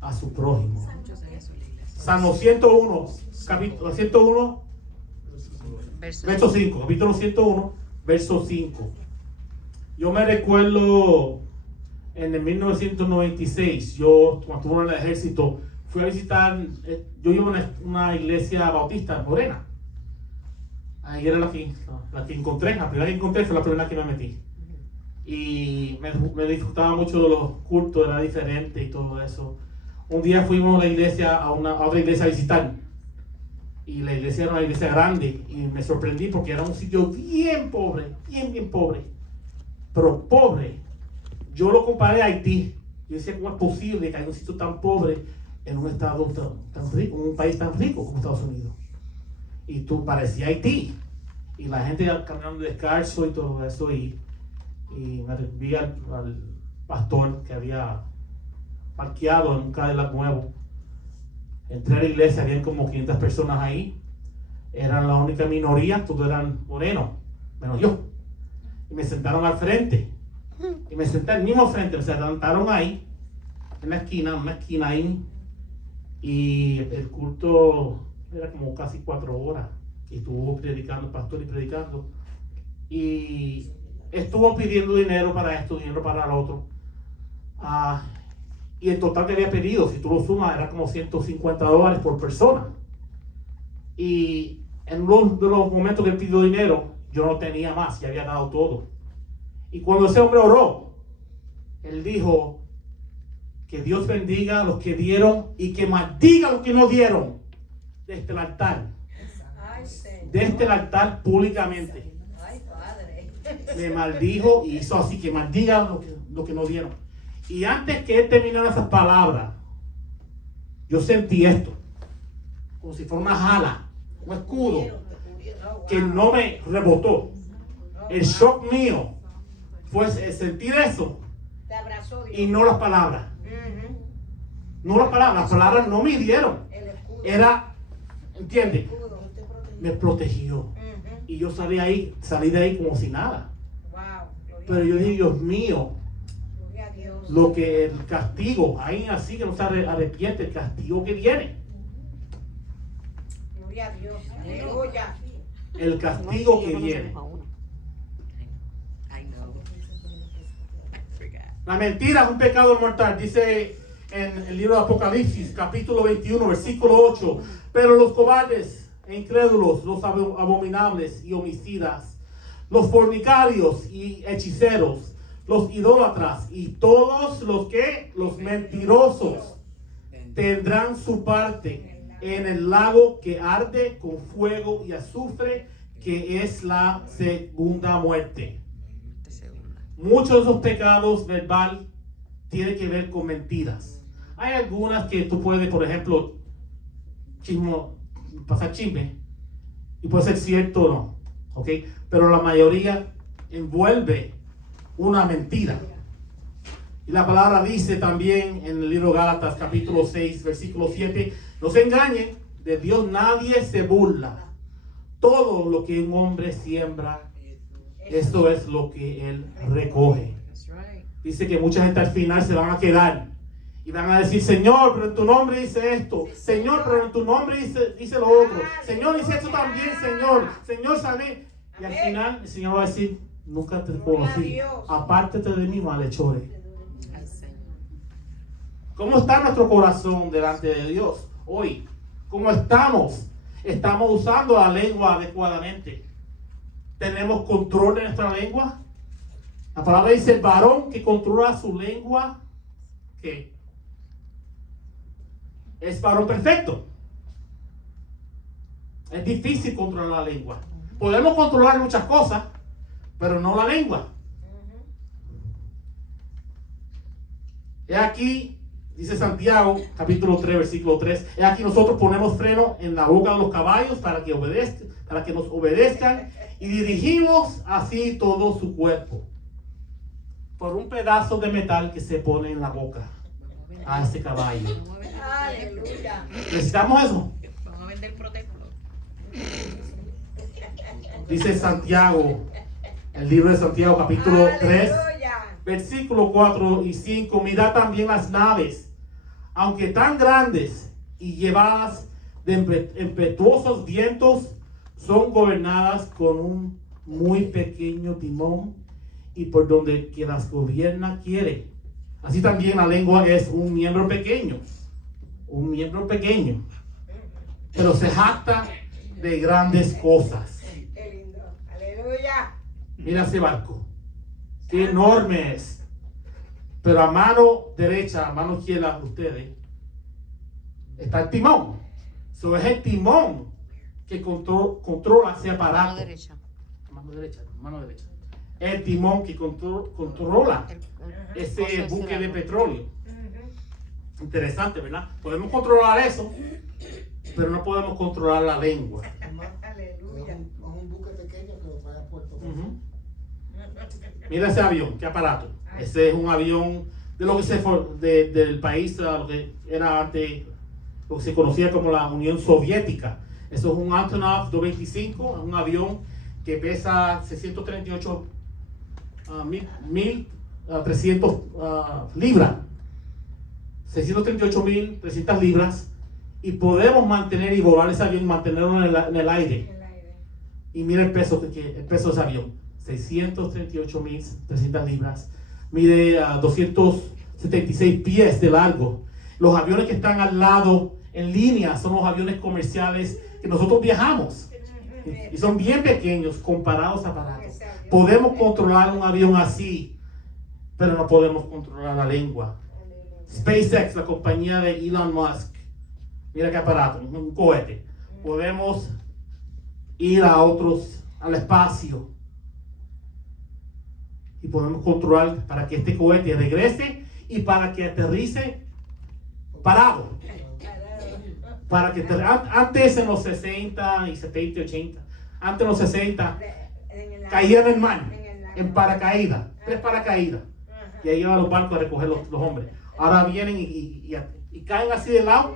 a su prójimo. Muchos en eso en la iglesia. Salmo 101, capítulo 101, verso 5, capítulo 101, verso 5. Yo me recuerdo en el 1996, yo cuando estuve en el ejército, fui a visitar, yo iba a una iglesia bautista en Morena. Ahí era la que encontré, la primera que encontré fue la primera que me metí. Y me disfrutaba mucho de los cultos, era diferente y todo eso. Un día fuimos a la iglesia, a otra iglesia a visitar. Y la iglesia era una iglesia grande. Y me sorprendí porque era un sitio bien pobre, bien pobre. Pero pobre. Yo lo comparé a Haití. Yo decía, ¿cómo es posible que haya un sitio tan pobre en un estado tan rico, en un país tan rico como Estados Unidos? Y tú parecía Haití. Y la gente caminando descalzo y todo eso. Y me vi al pastor que había parqueado en un Cadillac nuevo. Entré a la iglesia, habían como 500 personas ahí. Eran la única minoría, todos eran morenos, menos yo. Y me sentaron al frente. Y me senté al mismo frente, me sentaron ahí, en una esquina ahí. Y el culto era como casi 4 horas. Y estuvo predicando, el pastor y predicando. Y estuvo pidiendo dinero para esto, dinero para el otro. Y el total que había pedido, si tú lo sumas, era como $150 por persona. Y en uno de los momentos que él pidió dinero, yo no tenía más, ya había dado todo. Y cuando ese hombre oró, él dijo que Dios bendiga a los que dieron y que maldiga a los que no dieron desde el altar. Ay, Señor. Desde el altar públicamente. Ay, Padre. Me maldijo y hizo así, que maldiga a los que no dieron. Y antes que él terminara esas palabras, yo sentí esto, como si fuera una jala, un escudo, que no me rebotó. El shock mío fue el sentir eso Te abrazó Dios. y no las palabras. No las palabras no me hirieron. El escudo. Era, ¿entiendes? El escudo. Me protegió. Y yo salí de ahí como si nada. Wow. Gloria Pero a yo Dios. dije, Dios mío, Gloria a Dios. lo que el castigo, ahí así que no se arrepiente, el castigo que viene. Gloria a Dios. Aleluya. El castigo que viene. I know. I forgot. La mentira es un pecado mortal, dice en el libro de Apocalipsis, capítulo 21, versículo 8. Pero los cobardes e incrédulos, los abominables y homicidas, los fornicarios y hechiceros, los idólatras y todos los mentirosos tendrán su parte en el lago que arde con fuego y azufre, que es la segunda muerte. Muchos de esos pecados verbal tienen que ver con mentiras. Hay algunas que tú puedes, por ejemplo, pasar chisme y puede ser cierto o no, ¿ok? Pero la mayoría envuelve una mentira. Y la palabra dice también en el libro de Gálatas, capítulo 6, versículo 7, no se engañen, de Dios nadie se burla. Todo lo que un hombre siembra, eso es lo que él recoge. That's right. Dice que mucha gente al final se van a quedar y van a decir, Señor, pero en tu nombre dice esto. Señor, pero en tu nombre dice lo otro. Señor, hice esto también, Señor. Señor, sané. Y al final el Señor va a decir, nunca te conocí. Apártate de mí, malhechores. Ay, Señor. ¿Cómo está nuestro corazón delante de Dios hoy? ¿Cómo estamos? ¿Estamos usando la lengua adecuadamente? ¿Tenemos control de nuestra lengua? La palabra dice, el varón que controla su lengua, ¿qué? Es varón perfecto. Es difícil controlar la lengua. Podemos controlar muchas cosas, pero no la lengua. He aquí, dice Santiago, capítulo 3, versículo 3. He aquí nosotros ponemos freno en la boca de los caballos para que nos obedezcan y dirigimos así todo su cuerpo. Por un pedazo de metal que se pone en la boca a ese caballo. Aleluya. ¿Necesitamos eso? Vamos a vender protector. Dice Santiago, el libro de Santiago, capítulo 3, Aleluya. versículos 4 y 5. Mirad también las naves, aunque tan grandes y llevadas de impetuosos vientos, son gobernadas con un muy pequeño timón y por donde que las gobierna quiere. Así también la lengua es un miembro pequeño, pero se jacta de grandes cosas. Qué lindo. Aleluya. Mira ese barco, qué enorme es. Pero a mano derecha, a mano izquierda de ustedes, está el timón. Eso es el timón que controla ese Mano aparato. derecha. Mano derecha. El timón que controla ese buque de petróleo. Ujú. Interesante, ¿verdad? Podemos controlar eso, pero no podemos controlar la lengua. Aleluya. Es un buque pequeño que lo trae a Puerto Rico. Ujú. Mira ese avión, qué aparato. Ese es un avión de lo que del país, lo que era antes, lo que se conocía como la Unión Soviética. Eso es un Antonov 225, un avión que pesa 638 1.300 libras. 638.300 libras. Y podemos mantener y volar ese avión, mantenerlo en el aire. El aire. Y mira el peso de ese avión, 638.300 libras, mide 276 pies de largo. Los aviones que están al lado en línea son los aviones comerciales que nosotros viajamos y son bien pequeños comparados a aparatos. Podemos controlar un avión así, pero no podemos controlar la lengua. SpaceX, la compañía de Elon Musk, mira qué aparato, un cohete. Podemos ir al espacio y podemos controlar para que este cohete regrese y para que aterrice parado. Para que antes en los 60 y 70 y 80, antes en los 60 caían en el mar, en paracaídas, 3 paracaídas, y ahí iban los barcos a recoger los hombres. Ahora vienen y caen así de lado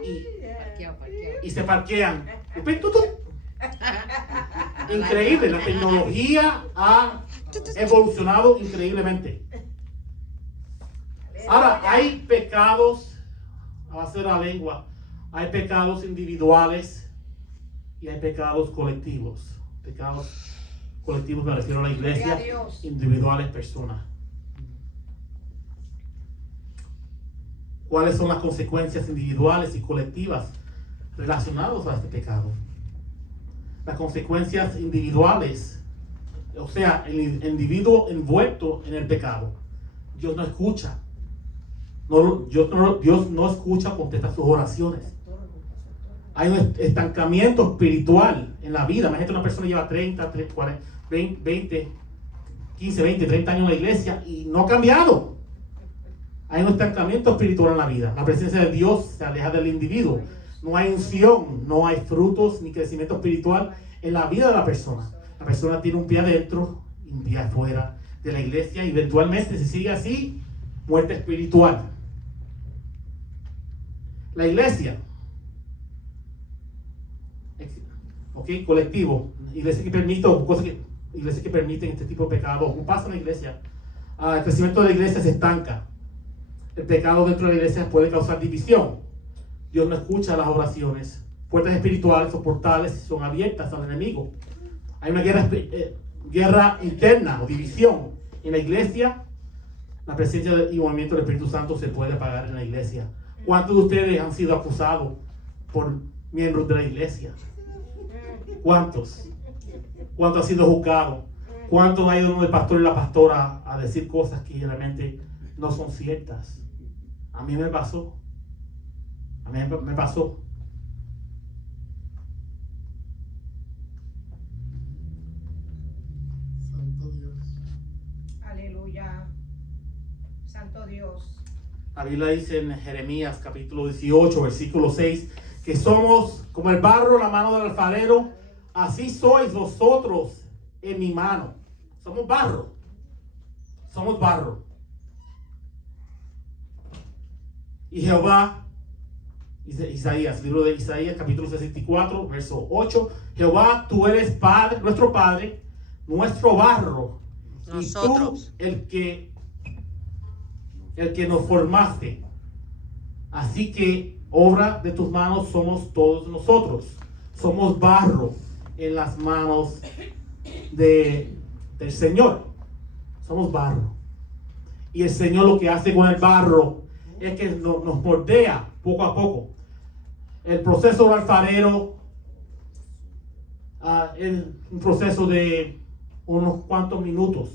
Parqueado. y se parquean. Después, increíble, la tecnología ha evolucionado increíblemente. Ahora, hay pecados a base de la lengua, hay pecados individuales y hay pecados colectivos. Pecados colectivos me refiero a la iglesia, Gloria a Dios. individuales, personas. ¿Cuáles son las consecuencias individuales y colectivas relacionadas a este pecado? Las consecuencias individuales, o sea, el individuo envuelto en el pecado. Dios no escucha. Dios no escucha, contesta sus oraciones. Hay un estancamiento espiritual en la vida. Imagínate una persona que lleva 30, 40, 20, 15, 20, 30 años en la iglesia y no ha cambiado. Hay un estancamiento espiritual en la vida. La presencia de Dios se aleja del individuo. No hay unción, no hay frutos ni crecimiento espiritual en la vida de la persona. La persona tiene un pie adentro y un pie afuera de la iglesia y eventualmente, si sigue así, muerte espiritual. La iglesia, ok, colectivo, iglesia que permite iglesias que permiten este tipo de pecado. ¿Qué pasa en la iglesia? El crecimiento de la iglesia se estanca. El pecado dentro de la iglesia puede causar división. Dios no escucha las oraciones. Puertas espirituales o portales son abiertas al enemigo. Hay una guerra interna o división en la iglesia. La presencia y movimiento del Espíritu Santo se puede apagar en la iglesia. ¿Cuántos de ustedes han sido acusados por miembros de la iglesia? ¿Cuántos? ¿Cuántos han sido juzgados? ¿Cuántos ha ido el pastor y la pastora a decir cosas que realmente no son ciertas? A mí me pasó. A mí me pasó. Santo Dios. Aleluya. Santo Dios. La Biblia dice en Jeremías capítulo 18, versículo 6, que somos como el barro en la mano del alfarero, así sois vosotros en mi mano. Somos barro. Somos barro. Y Jehová Isaías, libro de Isaías, capítulo 64, verso 8. Jehová, tú eres Padre, nuestro Padre, nuestro barro, Nosotros. y tú el que nos formaste. Así que obra de tus manos somos todos nosotros. Somos barro en las manos del Señor. Somos barro. Y el Señor lo que hace con el barro es que nos moldea poco a poco. El proceso del alfarero es un proceso de unos cuantos minutos.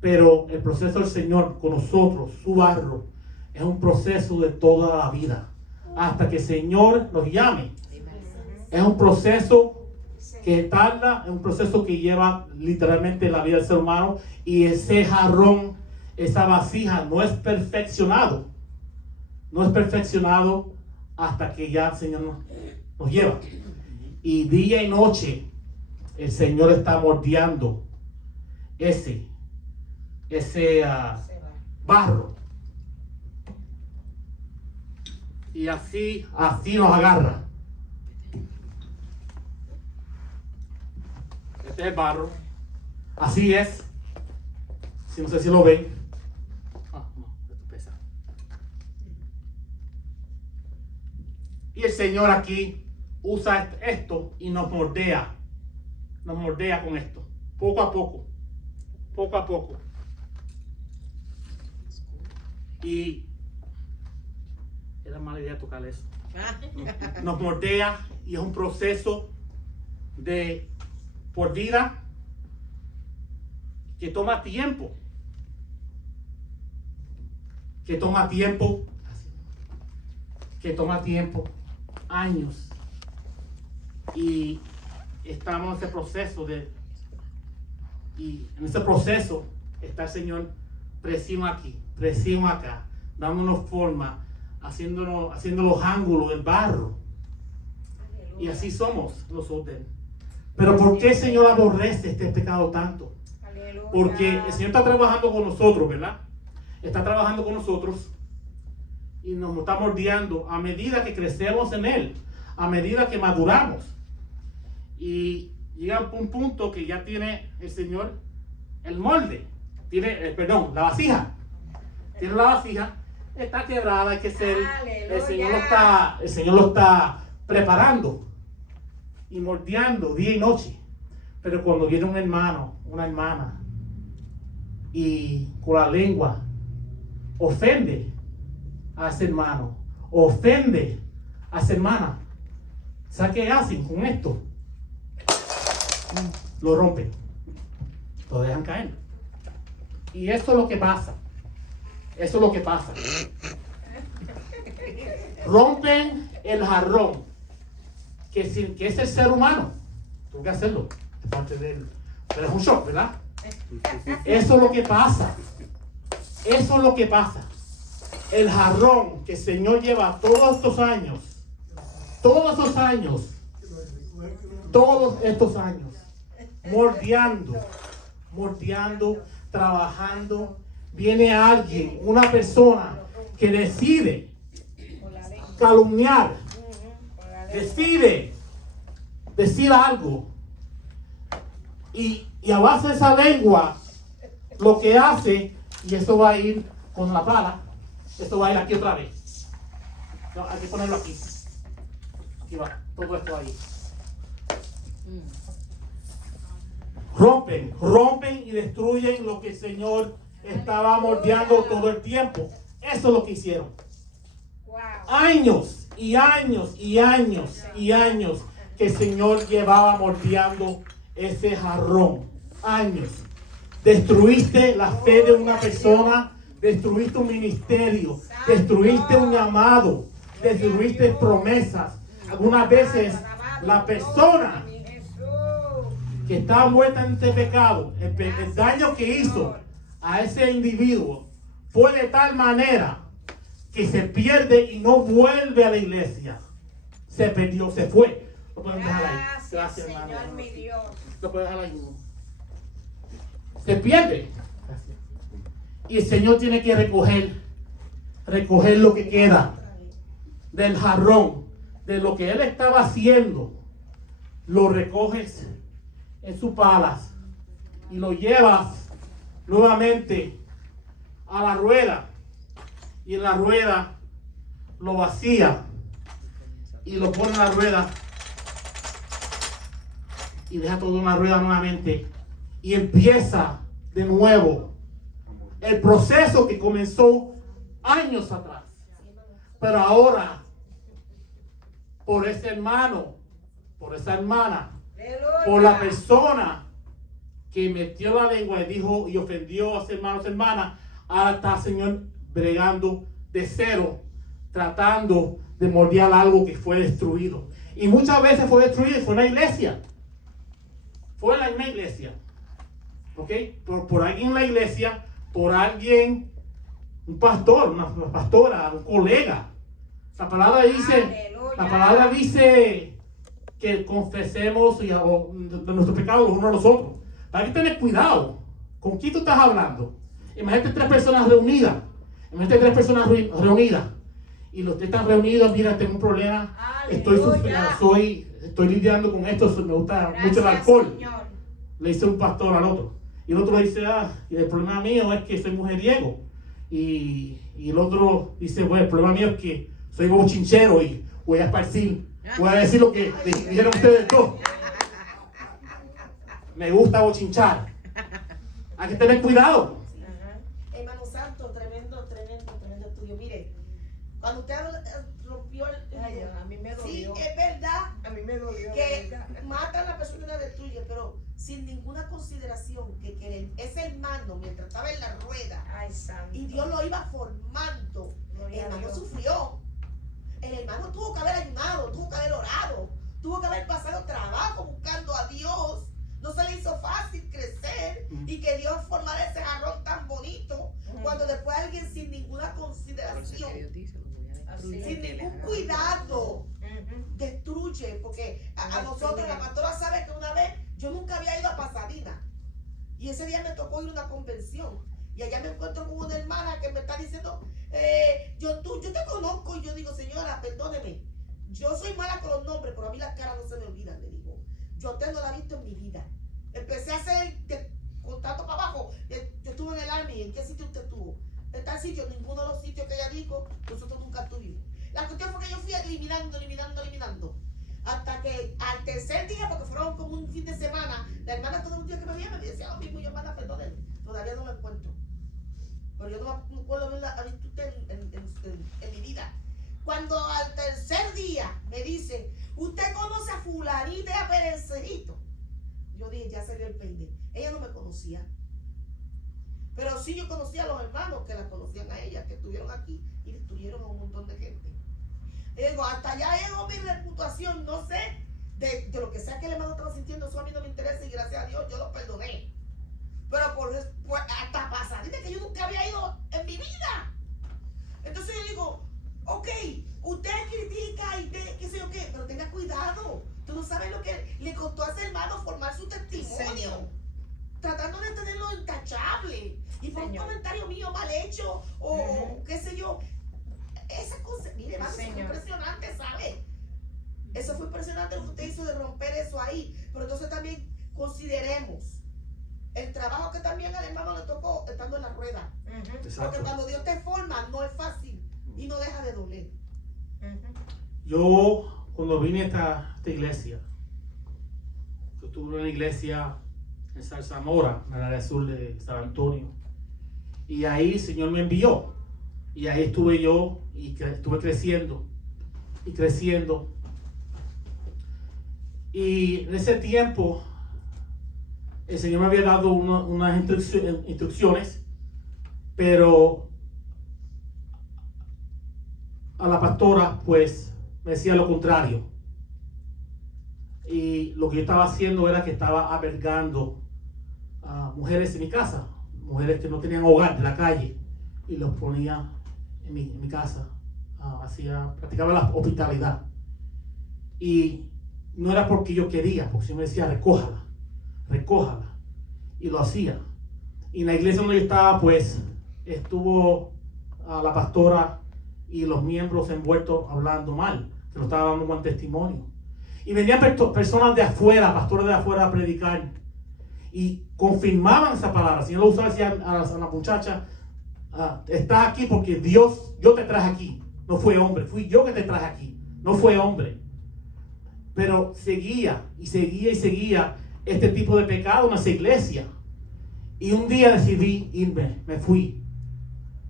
Pero el proceso del Señor con nosotros, su barro, es un proceso de toda la vida. Hasta que el Señor nos llame. Es un proceso que tarda, es un proceso que lleva literalmente la vida del ser humano. Y ese jarrón, esa vasija no es perfeccionado. No es perfeccionado hasta que ya el Señor nos lleva. Y día y noche el Señor está moldeando ese barro. Y así nos agarra. Este es el barro. Así es. Si no sé si lo ven. No, esto pesa. Y el Señor aquí usa esto y nos moldea. Nos moldea con esto. Poco a poco. Poco a poco. Y era mala idea tocar eso. Nos moldea y es un proceso de por vida que toma tiempo. Que toma tiempo, años. Y estamos en ese proceso y en ese proceso está el Señor presión aquí, presión acá, dándonos forma, haciendo los ángulos del barro. Y así somos nosotros. Pero ¿por qué el Señor aborrece este pecado tanto? Aleluya. Porque el Señor está trabajando con nosotros, ¿verdad? Está trabajando con nosotros y nos está moldeando a medida que crecemos en Él, a medida que maduramos. Y llega un punto que ya tiene el Señor el molde, tiene, la vasija. Tiene la vasija, está quebrada, hay que ser, el Señor lo está preparando y moldeando día y noche. Pero cuando viene un hermano, una hermana, y con la lengua ofende a ese hermano, ofende a esa hermana, ¿sabe qué hacen con esto? Lo rompen, lo dejan caer. Y eso es lo que pasa. Eso es lo que pasa. Rompen el jarrón, que es el ser humano. Tengo que hacerlo, es parte de él. Pero es un shock, ¿verdad? Eso es lo que pasa. Eso es lo que pasa. El jarrón que el Señor lleva todos estos años, moldeando, trabajando. Viene alguien, una persona que decide calumniar, decide decir algo, y a base de esa lengua lo que hace, y eso va a ir con la pala, esto va a ir aquí otra vez. No, hay que ponerlo aquí. Aquí va, todo esto ahí. Rompen y destruyen lo que el Señor estaba moldeando todo el tiempo. Eso es lo que hicieron. Años y años y años y años que el Señor llevaba moldeando ese jarrón. Años. Destruiste la fe de una persona, destruiste un ministerio, destruiste un llamado, destruiste promesas. Algunas veces la persona que estaba muerta en este pecado, el daño que hizo a ese individuo fue de tal manera que se pierde y no vuelve a la iglesia. Se perdió, se fue. Lo pueden dejar ahí. Gracias, Señor, hermano. mi Dios. Lo pueden dejar ahí. Se pierde. Gracias. Y el Señor tiene que recoger lo que queda del jarrón, de lo que él estaba haciendo, lo recoges en sus palas y lo llevas nuevamente a la rueda, y en la rueda lo vacía y lo pone en la rueda y deja todo en la rueda nuevamente y empieza de nuevo el proceso que comenzó años atrás. Pero ahora, por ese hermano, por esa hermana, por la persona que metió la lengua y dijo y ofendió a sus hermanos, hermanas, ahora está, Señor, bregando de cero, tratando de moldear algo que fue destruido. Y muchas veces fue destruido, fue en la iglesia. Fue en la misma iglesia. ¿Ok? Por alguien en la iglesia, por alguien, un pastor, una pastora, un colega. La palabra dice que confesemos de nuestros pecados los unos a los otros. Hay que tener cuidado. ¿Con quién tú estás hablando? Imagínate 3 personas reunidas. Y los que están reunidos, mira, tengo un problema. Estoy lidiando con esto. Me gusta mucho el alcohol. Señor. Le dice un pastor al otro. Y el otro le dice, y el problema mío es que soy mujeriego. Y el otro dice, bueno, el problema mío es que soy bochinchero y voy a esparcir. Voy a decir lo que dijeron ustedes dos. Me gusta bochinchar. Hay que tener cuidado. Hermano Santo, tremendo estudio. Mire, cuando usted rompió el... Ay, a mí me dolió. Sí, es verdad A mí me dolió. que matan a la persona y la destruye, pero sin ninguna consideración que ese hermano, mientras estaba en la rueda, Ay, santo. y Dios lo iba formando, el Gloria a hermano Dios. sufrió. El hermano tuvo que haber ayunado, tuvo que haber orado, tuvo que haber pasado trabajo buscando a Dios. No se le hizo fácil crecer y que Dios formara ese jarrón tan bonito cuando después alguien sin ninguna consideración, sin ningún cuidado, destruye. Porque a nosotros, la pastora sabe que una vez yo nunca había ido a Pasadena y ese día me tocó ir a una convención y allá me encuentro con una hermana que me está diciendo, yo te conozco, y yo digo, señora, perdóneme, yo soy mala con los nombres, pero a mí las caras no se me olvidan. Le digo, yo usted no la he visto en mi vida. Empecé a hacer contacto para abajo. Yo estuve en el Army. ¿En qué sitio usted estuvo? En tal sitio, ninguno de los sitios que ella dijo, nosotros nunca estuvimos. La cuestión fue que yo fui eliminando. Hasta que al tercer día, porque fueron como un fin de semana, la hermana todos los días que me veía me decía lo mismo. Yo, hermana, perdónenme, todavía no la encuentro. Pero yo no puedo verla a usted en mi vida. Cuando al tercer día me dice, ¿usted conoce a fulanita y a Perencerito? Yo dije, ya se dio el peine. Ella no me conocía. Pero sí yo conocía a los hermanos que la conocían a ella, que estuvieron aquí y destruyeron a un montón de gente. Y digo, hasta allá llegó mi reputación, no sé, de lo que sea que el hermano estaba sintiendo, eso a mí no me interesa y gracias a Dios yo lo perdoné. Pero hasta Pasadena, que yo nunca había ido en mi vida. Entonces yo digo, ok, usted critica y qué sé yo qué, pero tenga cuidado. Tú no sabes lo que le costó a ese hermano formar su testimonio. Señor. Tratando de tenerlo intachable. Y por un comentario mío mal hecho o qué sé yo. Esa cosa, mire, hermano, eso fue impresionante, ¿sabe? Eso fue impresionante lo que usted hizo de romper eso ahí. Pero entonces también consideremos el trabajo que también al hermano le tocó estando en la rueda. Porque cuando Dios te forma no es fácil y no deja de doler. Yo, cuando vine a esta iglesia, yo estuve en una iglesia en Zarzamora, en el área sur de San Antonio, y ahí el Señor me envió, y ahí estuve yo, y estuve creciendo, y en ese tiempo, el Señor me había dado unas instrucciones, pero a la pastora, pues, me decía lo contrario. Y lo que yo estaba haciendo era que estaba albergando a mujeres en mi casa, mujeres que no tenían hogar de la calle, y los ponía en mi casa. Practicaba la hospitalidad. Y no era porque yo quería, porque yo me decía, recójala. Y lo hacía. Y en la iglesia donde yo estaba, pues, estuvo la pastora y los miembros envueltos hablando mal, que no estaban dando buen testimonio. Y venían personas de afuera, pastores de afuera a predicar y confirmaban esa palabra. El Señor lo usaba, decía a la muchacha, estás aquí porque Dios, yo te traje aquí, no fue hombre, fui yo que te traje aquí, no fue hombre. Pero seguía este tipo de pecado en esa iglesia. Y un día decidí irme, me fui.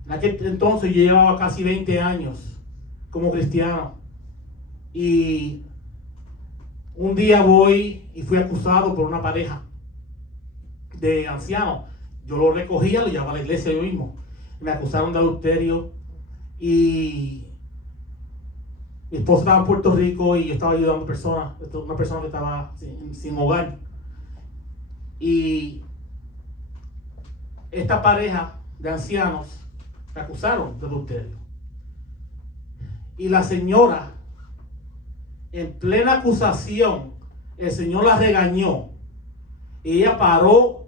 En aquel entonces yo llevaba casi 20 años como cristiano. Y un día voy y fui acusado por una pareja de ancianos. Yo lo recogía, lo llevaba a la iglesia yo mismo. Me acusaron de adulterio y mi esposa estaba en Puerto Rico y yo estaba ayudando a una persona que estaba sin hogar. Y esta pareja de ancianos me acusaron de adulterio. Y la señora, en plena acusación, el Señor la regañó. Y ella paró,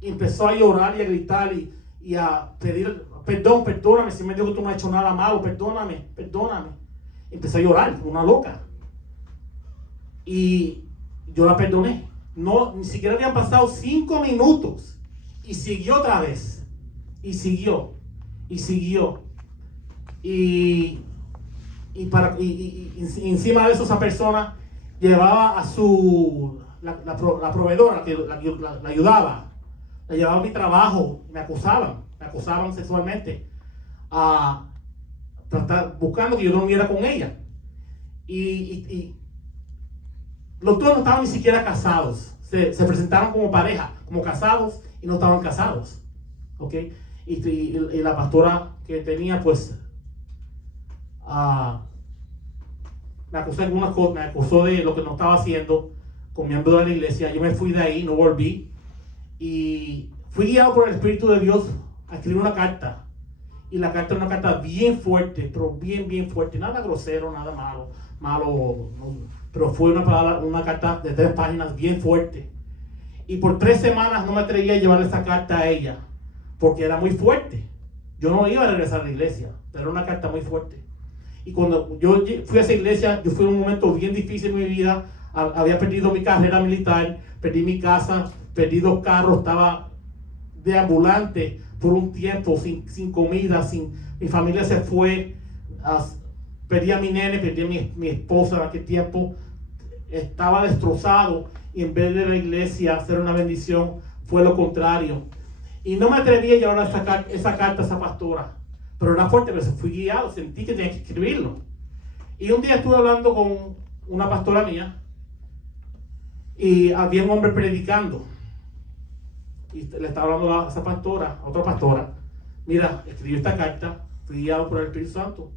empezó a llorar y a gritar y a pedir, perdóname, si me dijo que tú no has hecho nada malo, perdóname. Empezó a llorar como una loca. Y yo la perdoné. No, ni siquiera habían pasado 5 minutos. Y siguió otra vez. Y siguió. Y encima de eso, esa persona llevaba a la proveedora, la ayudaba. La llevaba a mi trabajo. Me acusaban sexualmente. Buscando que yo no viera con ella. Y los dos no estaban ni siquiera casados. Se presentaron como pareja, como casados, y no estaban casados. ¿Ok? Y la pastora que tenía, pues, me acusó de algunas cosas, me acusó de lo que no estaba haciendo con miembros de la iglesia. Yo me fui de ahí, no volví. Y fui guiado por el Espíritu de Dios a escribir una carta. Y la carta era una carta bien fuerte, pero bien fuerte. Nada grosero, nada malo, no, pero fue una carta de 3 páginas bien fuerte. Y por 3 semanas no me atreví a llevar esa carta a ella, porque era muy fuerte. Yo no iba a regresar a la iglesia, pero era una carta muy fuerte. Y cuando yo fui a esa iglesia, yo fui en un momento bien difícil en mi vida. Había perdido mi carrera militar, perdí mi casa, perdí 2 carros, estaba deambulante por un tiempo, sin comida, mi familia se fue, perdí a mi nene, perdí a mi esposa en aquel tiempo, estaba destrozado, y en vez de la iglesia hacer una bendición, fue lo contrario. Y no me atreví a llevar esa carta a esa pastora, pero era fuerte, pero fui guiado, sentí que tenía que escribirlo. Y un día estuve hablando con una pastora mía, y había un hombre predicando. Y le estaba hablando a esa pastora, a otra pastora. Mira, escribió esta carta, fui guiado por el Espíritu Santo.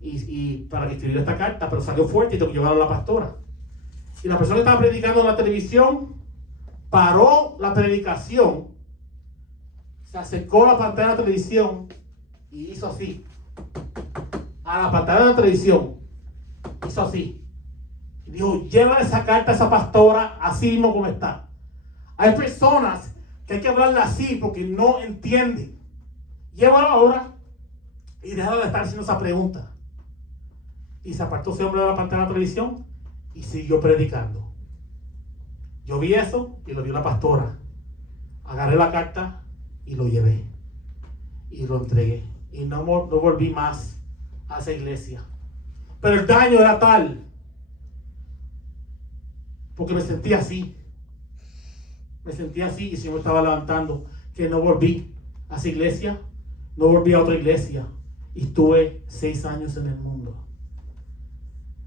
Y para que escribiera esta carta, pero salió fuerte y tengo que llevarlo a la pastora. Y la persona que estaba predicando en la televisión paró la predicación, se acercó a la pantalla de la televisión y hizo así. A la pantalla de la televisión hizo así. Y dijo, llévale esa carta a esa pastora así mismo como está. Hay personas que hay que hablarle así porque no entienden. Llévalo ahora y déjalo de estar haciendo esa pregunta. Y se apartó ese hombre de la pantalla de la televisión y siguió predicando. Yo vi eso y lo vio la pastora. Agarré la carta y lo llevé. Y lo entregué. Y no volví más a esa iglesia. Pero el daño era tal. Porque me sentía así. Me sentía así y el Señor me estaba levantando. Que no volví a esa iglesia. No volví a otra iglesia. Y estuve 6 años en el mundo.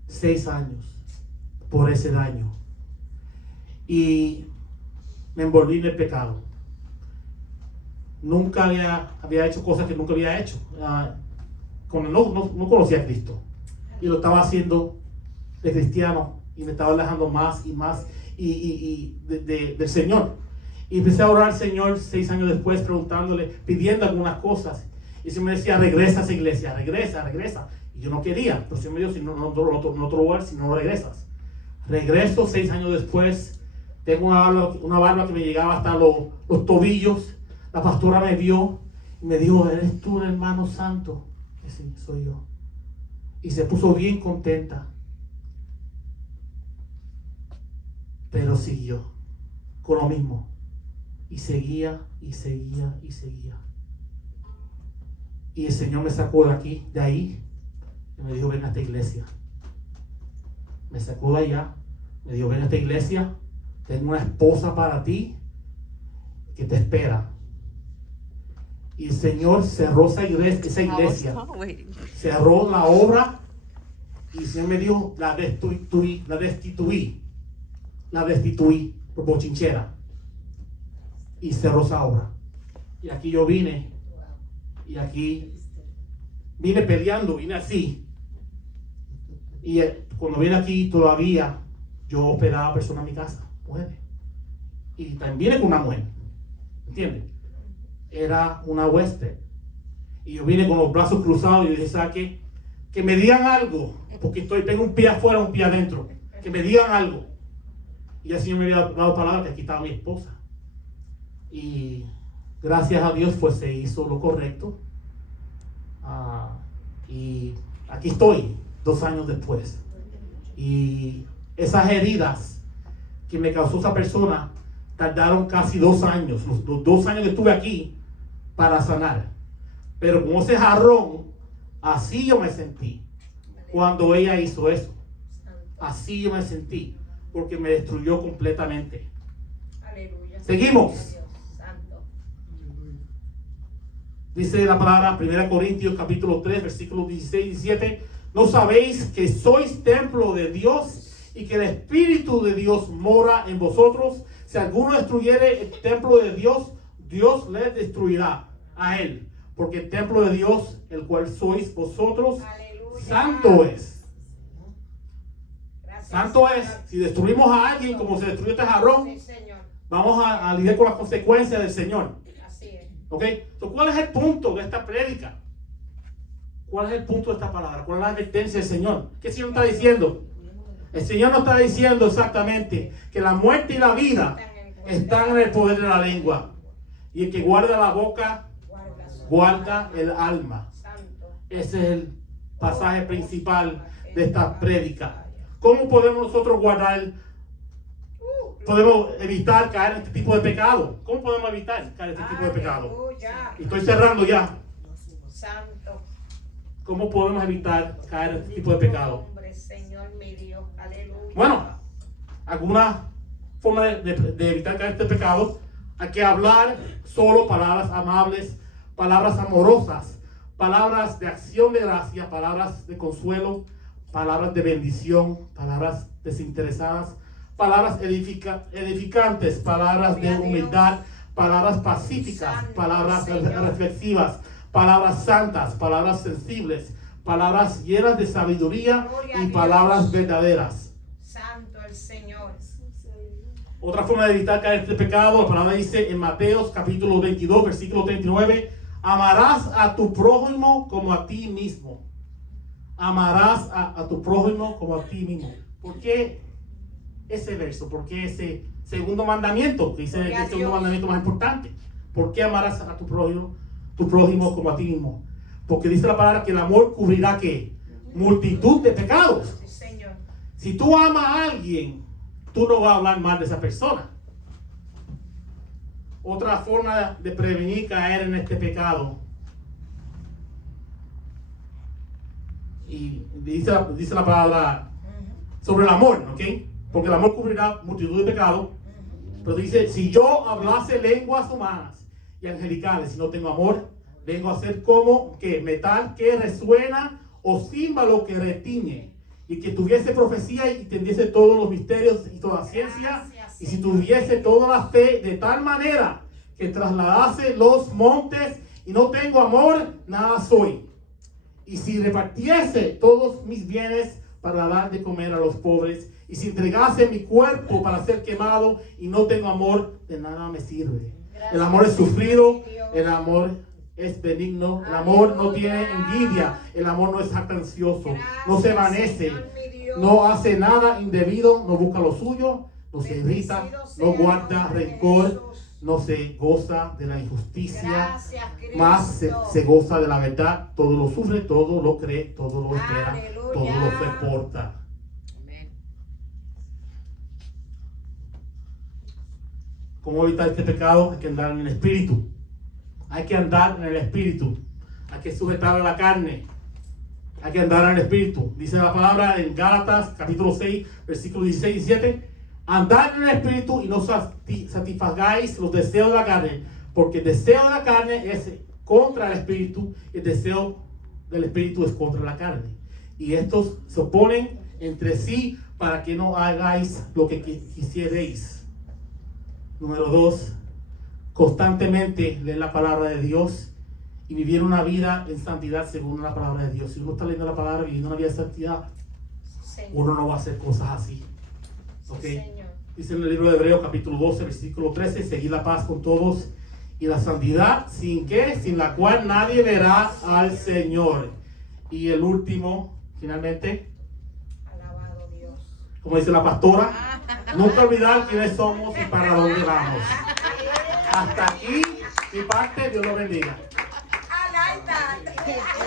6 años. Por ese daño. Y me envolví en el pecado. Nunca había hecho cosas que nunca había hecho. No conocía a Cristo. Y lo estaba haciendo de cristiano. Y me estaba alejando más y más del Señor. Y empecé a orar al Señor 6 años después, preguntándole, pidiendo algunas cosas. Y el Señor me decía, regresa a esa iglesia, regresa. Y yo no quería, pero el Señor me dijo, si no otro lugar, si no regresas. Regreso 6 años después, tengo una barba que me llegaba hasta los tobillos. La pastora me vio y me dijo, ¿eres tú el hermano santo Sí, soy yo. Y se puso bien contenta. Pero siguió con lo mismo. Y seguía, y seguía, y seguía. Y el Señor me sacó de aquí, de ahí, y me dijo, ven a esta iglesia. Me sacó de allá, me dijo, ven a esta iglesia, tengo una esposa para ti que te espera. Y el Señor cerró esa iglesia, cerró la obra, y el Señor me dijo, la destituí por bochinchera. Y cerró esa obra. Y aquí yo vine, y aquí vine peleando, vine así. Y cuando vine aquí todavía, yo operaba personas en mi casa, mujeres. Y también vine con una mujer, ¿entiendes? Era una huésped. Y yo vine con los brazos cruzados y dije, ¿sabe? Que me digan algo, porque tengo un pie afuera, un pie adentro. Que me digan algo. Y el Señor me había dado palabra que aquí estaba mi esposa. Y gracias a Dios pues se hizo lo correcto. Y aquí estoy 2 años después. Y esas heridas que me causó esa persona tardaron casi 2 años. Los 2 años que estuve aquí para sanar. Pero con ese jarrón, así yo me sentí cuando ella hizo eso. Así yo me sentí, porque me destruyó completamente. Aleluya. Seguimos. Santo. Dice la palabra 1 Corintios capítulo 3 versículos 16 y 17. ¿No sabéis que sois templo de Dios y que el Espíritu de Dios mora en vosotros? Si alguno destruyere el templo de Dios, Dios le destruirá a él. Porque el templo de Dios, el cual sois vosotros, Aleluya. santo es. Gracias, Santo Señor. es. Si destruimos a alguien como se destruyó este jarrón, Sí, Señor. vamos a lidiar con las consecuencias del Señor. Así es. ¿Ok? Entonces, ¿cuál es el punto de esta prédica? ¿Cuál es el punto de esta palabra? ¿Cuál es la advertencia del Señor? ¿Qué el Señor está diciendo? El Señor nos está diciendo exactamente que la muerte y la vida están en el poder de la lengua. Y el que guarda la boca, guarda el alma. Santo. Ese es el pasaje principal de esta prédica. ¿Cómo podemos nosotros podemos evitar caer en este tipo de pecado? ¿Cómo podemos evitar caer en este tipo de pecado? Aleluya. Y estoy cerrando ya. Santo. ¿Cómo podemos evitar caer en este tipo de pecado? Hombre, Señor mi Dios. Aleluya. Bueno, alguna forma de evitar caer en este pecado, hay que hablar solo palabras amables, palabras amorosas, palabras de acción de gracia, palabras de consuelo, palabras de bendición, palabras desinteresadas, palabras edificantes, palabras de humildad, palabras pacíficas, palabras reflexivas, palabras santas, palabras sensibles, palabras llenas de sabiduría y palabras verdaderas. Santo el Señor. Otra forma de evitar caer en este pecado, la palabra dice en Mateos capítulo 22, versículo 39, amarás a tu prójimo como a ti mismo. Amarás a tu prójimo como a ti mismo. ¿Por qué ese verso? ¿Por qué ese segundo mandamiento? Que dice que es el segundo mandamiento más importante. ¿Por qué amarás a tu prójimo como a ti mismo? Porque dice la palabra que el amor cubrirá ¿qué? Multitud de pecados. Sí, Señor. Si tú amas a alguien, tú no vas a hablar mal de esa persona. Otra forma de prevenir caer en este pecado. Y dice la palabra sobre el amor, ¿ok? Porque el amor cubrirá multitud de pecados. Pero dice, si yo hablase lenguas humanas y angelicales, si no tengo amor, vengo a ser como que metal que resuena o címbalo que retiñe. Y que tuviese profecía y entendiese todos los misterios y toda ciencia. Gracias, Y si tuviese toda la fe de tal manera que trasladase los montes y no tengo amor, nada soy. Y si repartiese todos mis bienes para dar de comer a los pobres, y si entregase mi cuerpo para ser quemado y no tengo amor, de nada me sirve. El amor es sufrido, el amor es benigno, el amor no tiene envidia, el amor no es jactancioso, no se envanece, no hace nada indebido, no busca lo suyo, no se irrita, no guarda rencor, no se goza de la injusticia, Gracias, Cristo. más se goza de la verdad. Todo lo sufre, todo lo cree, todo lo espera, Aleluya. todo lo soporta. Amén. ¿Cómo evitar este pecado? Hay que andar en el espíritu. Hay que andar en el espíritu. Hay que sujetar a la carne. Hay que andar en el espíritu. Dice la palabra en Gálatas capítulo 6, versículos 16 y 17. Andad en el espíritu y no satisfagáis los deseos de la carne, porque el deseo de la carne es contra el espíritu, y el deseo del espíritu es contra la carne. Y estos se oponen entre sí para que no hagáis lo que quisierais. Número 2, constantemente leer la palabra de Dios y vivir una vida en santidad según la palabra de Dios. Si uno está leyendo la palabra y viviendo una vida de santidad, Señor. uno no va a hacer cosas así. ¿Ok? Señor. Dice en el libro de Hebreos capítulo 12, versículo 13, seguid la paz con todos y la santidad, sin la cual nadie verá al Señor. Y el último, finalmente, Alabado Dios. como dice la pastora, nunca olvidar quiénes somos y para dónde vamos. Hasta aquí mi parte, Dios lo bendiga. I like that.